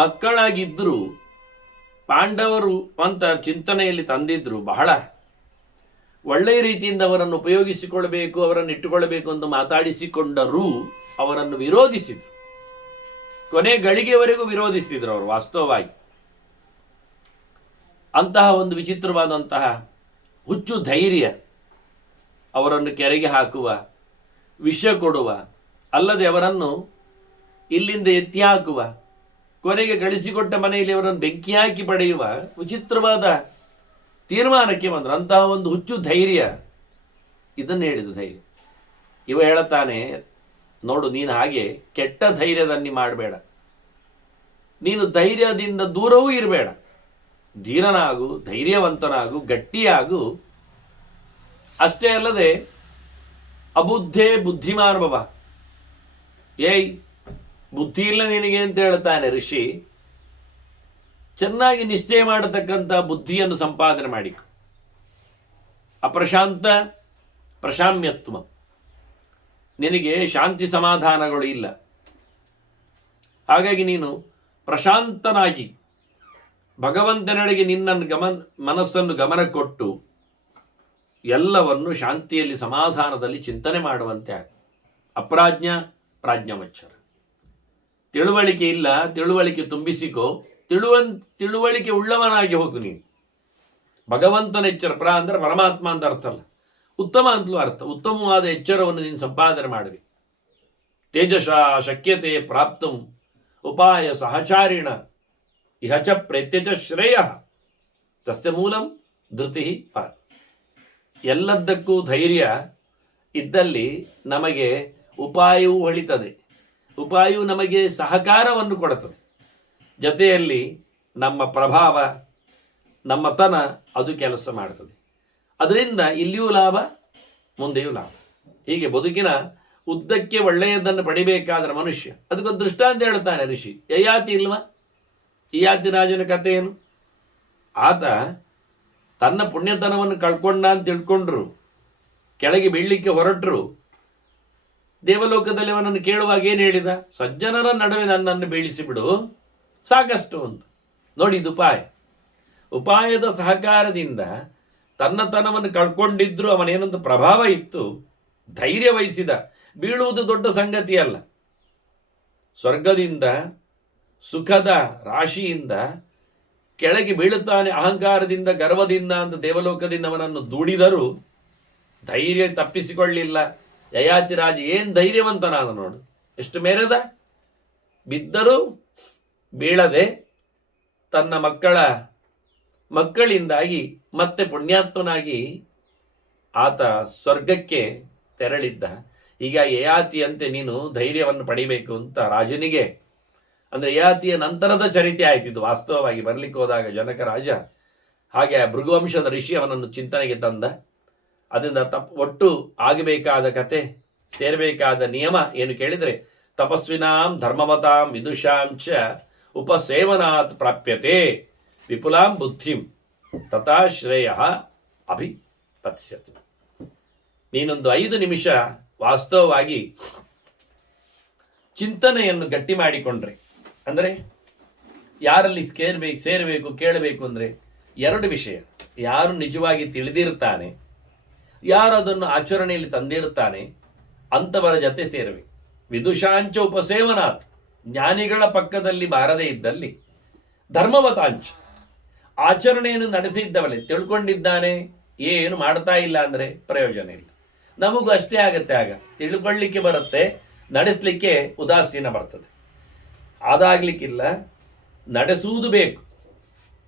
ಮಕ್ಕಳಾಗಿದ್ದರೂ ಪಾಂಡವರು ಅಂತ ಚಿಂತನೆಯಲ್ಲಿ ತಂದಿದ್ರು. ಬಹಳ ಒಳ್ಳೆಯ ರೀತಿಯಿಂದ ಅವರನ್ನು ಉಪಯೋಗಿಸಿಕೊಳ್ಬೇಕು, ಅವರನ್ನು ಇಟ್ಟುಕೊಳ್ಬೇಕು ಅಂತ ಮಾತಾಡಿಸಿಕೊಂಡರೂ ಅವರನ್ನು ವಿರೋಧಿಸಿದ್ರು. ಕೊನೆ ಗಳಿಗೆವರೆಗೂ ವಿರೋಧಿಸಿದ್ರು ಅವರು ವಾಸ್ತವವಾಗಿ. ಅಂತಹ ಒಂದು ವಿಚಿತ್ರವಾದಂತಹ ಹುಚ್ಚು ಧೈರ್ಯ, ಅವರನ್ನು ಕೆರೆಗೆ ಹಾಕುವ, ವಿಷ ಕೊಡುವ, ಅಲ್ಲದೆ ಅವರನ್ನು ಇಲ್ಲಿಂದ ಎತ್ತಿ ಹಾಕುವ, ಕೊನೆಗೆ ಗಳಿಸಿಕೊಟ್ಟ ಮನೆಯಲ್ಲಿ ಅವರನ್ನು ಬೆಂಕಿ ಹಾಕಿ ಪಡೆಯುವ ವಿಚಿತ್ರವಾದ ತೀರ್ಮಾನಕ್ಕೆ ಬಂದರು. ಅಂತಹ ಒಂದು ಹುಚ್ಚು ಧೈರ್ಯ, ಇದನ್ನು ಹೇಳಿದ್ದು ಧೈರ್ಯ. ಇವ ಹೇಳುತ್ತಾನೆ, ನೋಡು ನೀನು ಹಾಗೆ ಕೆಟ್ಟ ಧೈರ್ಯದನ್ನಿ ಮಾಡಬೇಡ, ನೀನು ಧೈರ್ಯದಿಂದ ದೂರವೂ ಇರಬೇಡ, ಧೀರನಾಗು, ಧೈರ್ಯವಂತನಾಗು, ಗಟ್ಟಿಯಾಗು. ಅಷ್ಟೇ ಅಲ್ಲದೆ ಅಬುದ್ಧೇ ಬುದ್ಧಿಮಾನ್ ಭವ. ಏಯ್ ಬುದ್ಧಿ ಇಲ್ಲ ನಿನಗೆ ಅಂತ ಹೇಳ್ತಾನೆ ಋಷಿ. ಚೆನ್ನಾಗಿ ನಿಶ್ಚಯ ಮಾಡತಕ್ಕಂಥ ಬುದ್ಧಿಯನ್ನು ಸಂಪಾದನೆ ಮಾಡಿ. ಅಪ್ರಶಾಂತ ಪ್ರಶಾಮ್ಯತ್ವ, ನಿನಗೆ ಶಾಂತಿ ಸಮಾಧಾನಗಳು ಇಲ್ಲ. ಹಾಗಾಗಿ ನೀನು ಪ್ರಶಾಂತನಾಗಿ ಭಗವಂತನೆಡೆಗೆ ನಿನ್ನನ್ನು ಮನಸ್ಸನ್ನು ಗಮನ ಕೊಟ್ಟು ಎಲ್ಲವನ್ನು ಶಾಂತಿಯಲ್ಲಿ ಸಮಾಧಾನದಲ್ಲಿ ಚಿಂತನೆ ಮಾಡುವಂತೆ ಆಗ. ಅಪ್ರಾಜ್ಞ ಪ್ರಾಜ್ಞಮಚ್ಚರ. ತಿಳುವಳಿಕೆ ಇಲ್ಲ, ತಿಳುವಳಿಕೆ ತುಂಬಿಸಿಕೋ, ತಿಳುವಳಿಕೆ ಉಳ್ಳವನಾಗಿ ಹೋಗು ನೀನು. ಭಗವಂತನ ಎಚ್ಚರ, ಅಂದರೆ ಪರಮಾತ್ಮ ಅಂತ ಅರ್ಥ ಅಲ್ಲ, ಉತ್ತಮ ಅಂತಲೂ ಅರ್ಥ. ಉತ್ತಮವಾದ ಎಚ್ಚರವನ್ನು ನೀನು ಸಂಪಾದನೆ ಮಾಡಬೇಕು. ತೇಜಸ ಶಕ್ಯತೆ ಪ್ರಾಪ್ತು ಉಪಾಯ ಸಹಚಾರಿಣ ಇಹಚ ಪ್ರೇತ್ಯಚ ಶ್ರೇಯ ತಸ್ಯ ಮೂಲಂ ಧೃತಿ ಪಾರ. ಎಲ್ಲದಕ್ಕೂ ಧೈರ್ಯ ಇದ್ದಲ್ಲಿ ನಮಗೆ ಉಪಾಯವೂ ಹೊಳಿತದೆ, ಉಪಾಯವು ನಮಗೆ ಸಹಕಾರವನ್ನು ಕೊಡುತ್ತದೆ. ಜೊತೆಯಲ್ಲಿ ನಮ್ಮ ಪ್ರಭಾವ, ನಮ್ಮತನ ಅದು ಕೆಲಸ ಮಾಡ್ತದೆ. ಅದರಿಂದ ಇಲ್ಲಿಯೂ ಲಾಭ, ಮುಂದೆಯೂ ಲಾಭ. ಹೀಗೆ ಬದುಕಿನ ಉದ್ದಕ್ಕೆ ಒಳ್ಳೆಯದನ್ನು ಪಡಿಬೇಕಾದ್ರೆ ಮನುಷ್ಯ, ಅದಕ್ಕೊಂದು ದೃಷ್ಟಾಂತ ಹೇಳ್ತಾನೆ ಋಷಿ. ಯಯಾತಿ ಇಲ್ವಾ? ಯಯಾತಿ ರಾಜನ ಕಥೆ ಏನು? ಆತ ತನ್ನ ಪುಣ್ಯತನವನ್ನು ಕಳ್ಕೊಂಡ ಅಂತ ತಿಳ್ಕೊಂಡ್ರು, ಕೆಳಗೆ ಬೀಳಲಿಕ್ಕೆ ಹೊರಟರು. ದೇವಲೋಕದಲ್ಲಿ ಅವನನ್ನು ಕೇಳುವಾಗ ಏನು ಹೇಳಿದ? ಸಜ್ಜನರ ನಡುವೆ ನನ್ನನ್ನು ಬೀಳಿಸಿಬಿಡು ಸಾಕಷ್ಟು ಅಂತ. ನೋಡಿ, ಇದು ಉಪಾಯ. ಉಪಾಯದ ಸಹಕಾರದಿಂದ ತನ್ನತನವನ್ನು ಕಳ್ಕೊಂಡಿದ್ರು ಅವನೇನೊಂದು ಪ್ರಭಾವ ಇತ್ತು, ಧೈರ್ಯ ವಹಿಸಿದ. ಬೀಳುವುದು ದೊಡ್ಡ ಸಂಗತಿ ಅಲ್ಲ. ಸ್ವರ್ಗದಿಂದ ಸುಖದ ರಾಶಿಯಿಂದ ಕೆಳಗೆ ಬೀಳುತ್ತಾನೆ ಅಹಂಕಾರದಿಂದ, ಗರ್ವದಿಂದ ಅಂತ ದೇವಲೋಕದಿಂದ ಅವನನ್ನು ದೂಡಿದರೂ ಧೈರ್ಯ ತಪ್ಪಿಸಿಕೊಳ್ಳಿಲ್ಲ. ಯಯಾತಿರಾಜ ಏನು ಧೈರ್ಯವಂತನಾದ ನೋಡು. ಎಷ್ಟು ಮೇರೆದ? ಬಿದ್ದರೂ ಬೀಳದೆ ತನ್ನ ಮಕ್ಕಳಿಂದಾಗಿ ಮತ್ತೆ ಪುಣ್ಯಾತ್ಮನಾಗಿ ಆತ ಸ್ವರ್ಗಕ್ಕೆ ತೆರಳಿದ್ದ. ಈಗ ಯಯಾತಿಯಂತೆ ನೀನು ಧೈರ್ಯವನ್ನು ಪಡಿಬೇಕು ಅಂತ ರಾಜನಿಗೆ, ಅಂದರೆ ಯಯಾತಿಯ ನಂತರದ ಚರಿತೆ ಆಯ್ತಿದ್ದು ವಾಸ್ತವವಾಗಿ ಬರ್ಲಿಕ್ಕೆ ಹೋದಾಗ ಜನಕ ರಾಜ. ಹಾಗೆ ಭೃಗುವಂಶದ ಋಷಿ ಅವನನ್ನು ಚಿಂತನೆಗೆ ತಂದ. ಅದರಿಂದ ಒಟ್ಟು ಆಗಬೇಕಾದ ಕತೆ, ಸೇರಬೇಕಾದ ನಿಯಮ ಏನು ಕೇಳಿದರೆ, ತಪಸ್ವಿನಾಂ ಧರ್ಮವತಾಂ ವಿದುಷಾಂ ಚ ಉಪಸೇವನಾತ್ ಪ್ರಾಪ್ಯತೆ ವಿಪುಲಾಂ ಬುದ್ಧಿಂ ತಥಾ ಶ್ರೇಯ ಅಭಿಪತ್ಸ್ಯತೆ. ನೀನೊಂದು 5 ನಿಮಿಷ ವಾಸ್ತವವಾಗಿ ಚಿಂತನೆಯನ್ನು ಗಟ್ಟಿ ಮಾಡಿಕೊಂಡ್ರೆ, ಅಂದರೆ ಯಾರಲ್ಲಿ ಸೇರಬೇಕು ಕೇಳಬೇಕು ಅಂದರೆ 2 ವಿಷಯ. ಯಾರು ನಿಜವಾಗಿ ತಿಳಿದಿರ್ತಾನೆ, ಯಾರು ಅದನ್ನು ಆಚರಣೆಯಲ್ಲಿ ತಂದಿರ್ತಾನೆ, ಅಂಥವರ ಜೊತೆ ಸೇರಬೇಕು. ವಿದುಷಾಂಚ ಉಪಸೇವನಾತ್, ಜ್ಞಾನಿಗಳ ಪಕ್ಕದಲ್ಲಿ ಬಾರದೇ ಇದ್ದಲ್ಲಿ, ಧರ್ಮವತಾಂಚ, ಆಚರಣೆಯನ್ನು ನಡೆಸಿದ್ದವಳೆ ತಿಳ್ಕೊಂಡಿದ್ದಾನೆ, ಏನು ಮಾಡ್ತಾ ಇಲ್ಲ ಅಂದರೆ ಪ್ರಯೋಜನ ಇಲ್ಲ. ನಮಗೂ ಅಷ್ಟೇ ಆಗತ್ತೆ. ಆಗ ತಿಳ್ಕೊಳ್ಳಿಕ್ಕೆ ಬರುತ್ತೆ, ನಡೆಸಲಿಕ್ಕೆ ಉದಾಸೀನ ಬರ್ತದೆ. ಅದಾಗ್ಲಿಕ್ಕಿಲ್ಲ, ನಡೆಸುವುದು ಬೇಕು.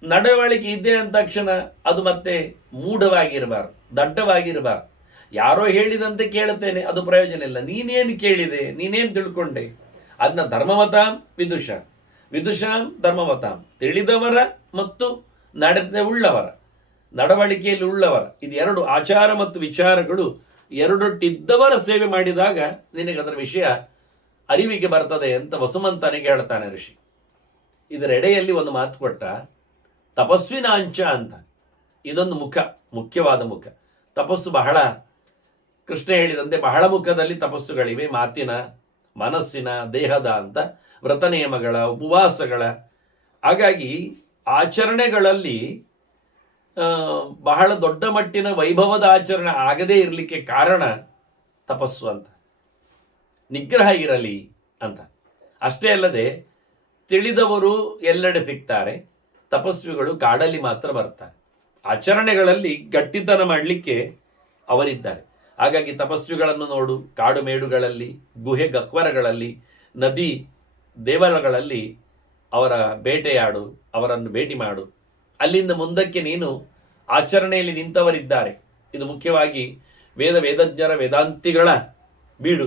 ನಡವಳಿಕೆ ಇದ್ದೇ ಅಂದ ತಕ್ಷಣ ಅದು ಮತ್ತೆ ಮೂಢವಾಗಿರಬಾರ್ದು, ದಡ್ಡವಾಗಿರಬಾರ್ದು. ಯಾರೋ ಹೇಳಿದಂತೆ ಕೇಳುತ್ತೇನೆ, ಅದು ಪ್ರಯೋಜನ ಇಲ್ಲ. ನೀನೇನು ಕೇಳಿದೆ, ನೀನೇನು ತಿಳ್ಕೊಂಡೆ, ಅದನ್ನ ಧರ್ಮವತಾಂ ವಿದುಷಾಂ ಧರ್ಮವತಾಂ, ತಿಳಿದವರ ಮತ್ತು ಉಳ್ಳವರ, ನಡವಳಿಕೆಯಲ್ಲಿ ಉಳ್ಳವರ, ಇದು 2 ಆಚಾರ ಮತ್ತು ವಿಚಾರಗಳು ಎರಡೊಟ್ಟಿದ್ದವರ ಸೇವೆ ಮಾಡಿದಾಗ ನಿನಗೆ ಅದರ ವಿಷಯ ಅರಿವಿಗೆ ಬರ್ತದೆ ಅಂತ ವಸುಮಂತನಿಗೆ ಹೇಳ್ತಾನೆ ಋಷಿ. ಇದರ ಎಡೆಯಲ್ಲಿ ಒಂದು ಮಾತು ಕೊಟ್ಟ, ತಪಸ್ವಿನಾಂಚ ಅಂತ. ಇದೊಂದು ಮುಖ್ಯವಾದ ಮುಖ. ತಪಸ್ಸು ಬಹಳ, ಕೃಷ್ಣ ಹೇಳಿದಂತೆ ಬಹಳ ಮುಖದಲ್ಲಿ ತಪಸ್ಸುಗಳಿವೆ, ಮಾತಿನ, ಮನಸ್ಸಿನ, ದೇಹದ ಅಂತ, ವ್ರತ ನಿಯಮಗಳ, ಉಪವಾಸಗಳ. ಹಾಗಾಗಿ ಆಚರಣೆಗಳಲ್ಲಿ ಬಹಳ ದೊಡ್ಡ ಮಟ್ಟಿನ ವೈಭವದ ಆಚರಣೆ ಆಗದೇ ಇರಲಿಕ್ಕೆ ಕಾರಣ ತಪಸ್ಸು ಅಂತ. ನಿಗ್ರಹ ಇರಲಿ ಅಂತ. ಅಷ್ಟೇ ಅಲ್ಲದೆ ತಿಳಿದವರು ಎಲ್ಲೆಡೆ ಸಿಗ್ತಾರೆ, ತಪಸ್ವಿಗಳು ಕಾಡಲ್ಲಿ ಮಾತ್ರ ಬರ್ತಾರೆ. ಆಚರಣೆಗಳಲ್ಲಿ ಗಟ್ಟಿತನ ಮಾಡಲಿಕ್ಕೆ ಅವರಿದ್ದಾರೆ. ಹಾಗಾಗಿ ತಪಸ್ವಿಗಳನ್ನು ನೋಡು, ಕಾಡು ಮೇಡುಗಳಲ್ಲಿ, ಗುಹೆ ಗಹ್ವರಗಳಲ್ಲಿ, ನದಿ ದೇವಲಗಳಲ್ಲಿ ಅವರ ಬೇಟೆಯಾಡು, ಅವರನ್ನು ಭೇಟಿ ಮಾಡು. ಅಲ್ಲಿಂದ ಮುಂದಕ್ಕೆ ನೀನು ಆಚರಣೆಯಲ್ಲಿ ನಿಂತವರಿದ್ದಾರೆ, ಇದು ಮುಖ್ಯವಾಗಿ ವೇದಜ್ಞರ ವೇದಾಂತಿಗಳ ಬೀಡು,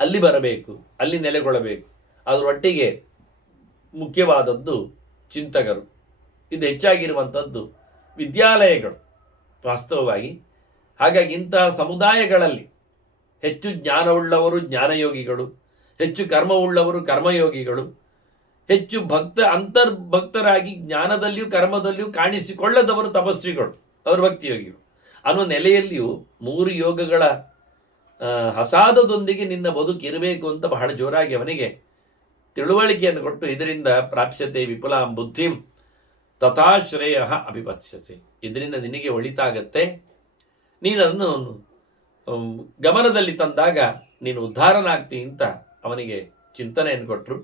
ಅಲ್ಲಿ ಬರಬೇಕು, ಅಲ್ಲಿ ನೆಲೆಗೊಳ್ಳಬೇಕು. ಅದರೊಟ್ಟಿಗೆ ಮುಖ್ಯವಾದದ್ದು ಚಿಂತಕರು. ಇದು ಹೆಚ್ಚಾಗಿರುವಂಥದ್ದು ವಿದ್ಯಾಲಯಗಳು ವಾಸ್ತವವಾಗಿ. ಹಾಗಾಗಿ ಇಂತಹ ಸಮುದಾಯಗಳಲ್ಲಿ ಹೆಚ್ಚು ಜ್ಞಾನವುಳ್ಳವರು ಜ್ಞಾನಯೋಗಿಗಳು, ಹೆಚ್ಚು ಕರ್ಮವುಳ್ಳವರು ಕರ್ಮಯೋಗಿಗಳು, ಹೆಚ್ಚು ಅಂತರ್ಭಕ್ತರಾಗಿ ಜ್ಞಾನದಲ್ಲಿಯೂ ಕರ್ಮದಲ್ಲಿಯೂ ಕಾಣಿಸಿಕೊಳ್ಳದವರು ತಪಸ್ವಿಗಳು, ಅವರು ಭಕ್ತಿಯೋಗಿಗಳು ಅನ್ನೋ ನೆಲೆಯಲ್ಲಿಯೂ 3 ಯೋಗಗಳ ಹಸಾದದೊಂದಿಗೆ ನಿನ್ನ ಬದುಕಿರಬೇಕು ಅಂತ ಬಹಳ ಜೋರಾಗಿ ಅವನಿಗೆ ತಿಳುವಳಿಕೆಯನ್ನು ಕೊಟ್ಟು, ಇದರಿಂದ ಪ್ರಾಪ್ಸ್ಯತೆ ವಿಪುಲಾಂ ಬುದ್ಧಿಂ ತಥಾ ಶ್ರೇಯ ಅಭಿಪತ್ಸ್ಯತೆ, ಇದರಿಂದ ನಿನಗೆ ಒಳಿತಾಗತ್ತೆ, ನೀನನ್ನು ಗಮನದಲ್ಲಿ ತಂದಾಗ ನೀನು ಉದ್ಧಾರನಾಗ್ತಿ ಅಂತ ಅವನಿಗೆ ಚಿಂತನೆಯನ್ನು ಕೊಟ್ಟರು.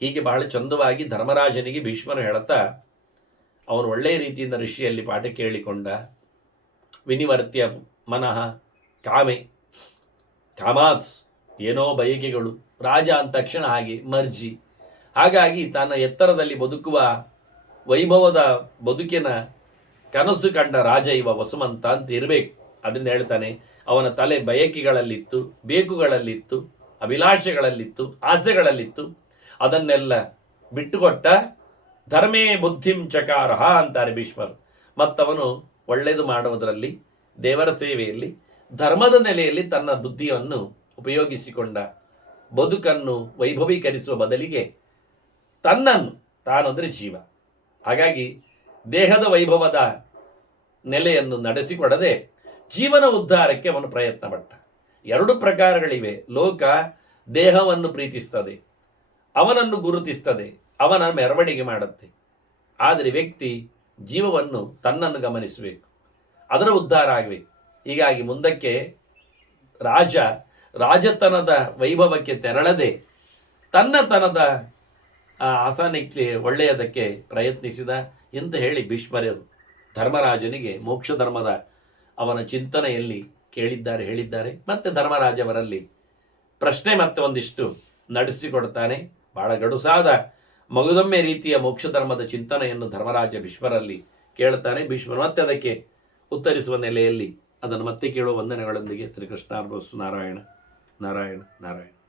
ಹೀಗೆ ಬಹಳ ಚಂದವಾಗಿ ಧರ್ಮರಾಜನಿಗೆ ಭೀಷ್ಮರು ಹೇಳುತ್ತಾ, ಅವನು ಒಳ್ಳೆಯ ರೀತಿಯಿಂದ ಋಷಿಯಲ್ಲಿ ಪಾಠ ಕೇಳಿಕೊಂಡ. ವಿನಿವರ್ತ್ಯ ಮನಃ ಕಾಮಾತ್ಸ್, ಏನೋ ಬಯಕೆಗಳು, ರಾಜ ಅಂದ ತಕ್ಷಣ ಹಾಗೆ ಮರ್ಜಿ. ಹಾಗಾಗಿ ತನ್ನ ಎತ್ತರದಲ್ಲಿ ಬದುಕುವ ವೈಭವದ ಬದುಕಿನ ಕನಸು ಕಂಡ ರಾಜ ಇವ ವಸುಮಂತ ಅಂತ ಇರಬೇಕು. ಅದರಿಂದ ಹೇಳ್ತಾನೆ, ಅವನ ತಲೆ ಬಯಕೆಗಳಲ್ಲಿತ್ತು, ಬೇಕುಗಳಲ್ಲಿತ್ತು, ಅಭಿಲಾಷೆಗಳಲ್ಲಿತ್ತು, ಆಸೆಗಳಲ್ಲಿತ್ತು. ಅದನ್ನೆಲ್ಲ ಬಿಟ್ಟುಕೊಟ್ಟ. ಧರ್ಮೇ ಬುದ್ಧಿಂ ಚಕಾರಹ ಅಂತಾರೆ ಭೀಷ್ಮರು. ಮತ್ತವನು ಒಳ್ಳೆಯದು ಮಾಡುವುದರಲ್ಲಿ, ದೇವರ ಸೇವೆಯಲ್ಲಿ, ಧರ್ಮದ ನೆಲೆಯಲ್ಲಿ ತನ್ನ ಬುದ್ಧಿಯನ್ನು ಉಪಯೋಗಿಸಿಕೊಂಡ. ಬದುಕನ್ನು ವೈಭವೀಕರಿಸುವ ಬದಲಿಗೆ ತಾನಂದರೆ ಜೀವ. ಹಾಗಾಗಿ ದೇಹದ ವೈಭವದ ನೆಲೆಯನ್ನು ನಡೆಸಿಕೊಡದೆ ಜೀವನ ಉದ್ಧಾರಕ್ಕೆ ಅವನು ಪ್ರಯತ್ನ ಪಟ್ಟ. 2 ಪ್ರಕಾರಗಳಿವೆ. ಲೋಕ ದೇಹವನ್ನು ಪ್ರೀತಿಸ್ತದೆ, ಅವನನ್ನು ಗುರುತಿಸ್ತದೆ, ಅವನ ಮೆರವಣಿಗೆ ಮಾಡುತ್ತೆ. ಆದರೆ ವ್ಯಕ್ತಿ ಜೀವವನ್ನು, ತನ್ನನ್ನು ಗಮನಿಸಬೇಕು, ಅದರ ಉದ್ಧಾರ ಆಗಬೇಕು. ಹೀಗಾಗಿ ಮುಂದಕ್ಕೆ ರಾಜತನದ ವೈಭವಕ್ಕೆ ತೆರಳದೆ ತನ್ನತನದ ಆಸನಕ್ಕೆ ಒಳ್ಳೆಯದಕ್ಕೆ ಪ್ರಯತ್ನಿಸಿದ ಎಂದು ಹೇಳಿ ಭೀಷ್ಮರು ಧರ್ಮರಾಜನಿಗೆ ಮೋಕ್ಷ ಧರ್ಮದ ಅವನ ಚಿಂತನೆಯಲ್ಲಿ ಹೇಳಿದ್ದಾರೆ. ಮತ್ತೆ ಧರ್ಮರಾಜವರಲ್ಲಿ ಪ್ರಶ್ನೆ ಮತ್ತೆ ಒಂದಿಷ್ಟು ನಡೆಸಿಕೊಡ್ತಾನೆ. ಬಹಳ ಗಡುಸಾದ ಮಗುದೊಮ್ಮೆ ರೀತಿಯ ಮೋಕ್ಷ ಧರ್ಮದ ಚಿಂತನೆಯನ್ನು ಧರ್ಮರಾಜ ಭೀಷ್ಮರಲ್ಲಿ ಕೇಳ್ತಾನೆ. ಭೀಷ್ಮರು ಮತ್ತೆ ಅದಕ್ಕೆ ಉತ್ತರಿಸುವ ನೆಲೆಯಲ್ಲಿ ಅದನ್ನು ಮತ್ತೆ ಕೇಳುವ ವಂದನೆಗಳೊಂದಿಗೆ ಶ್ರೀಕೃಷ್ಣಾರ್ಪಣಮಸ್ತು. ನಾರಾಯಣ ನಾರಾಯಣ ನಾರಾಯಣ.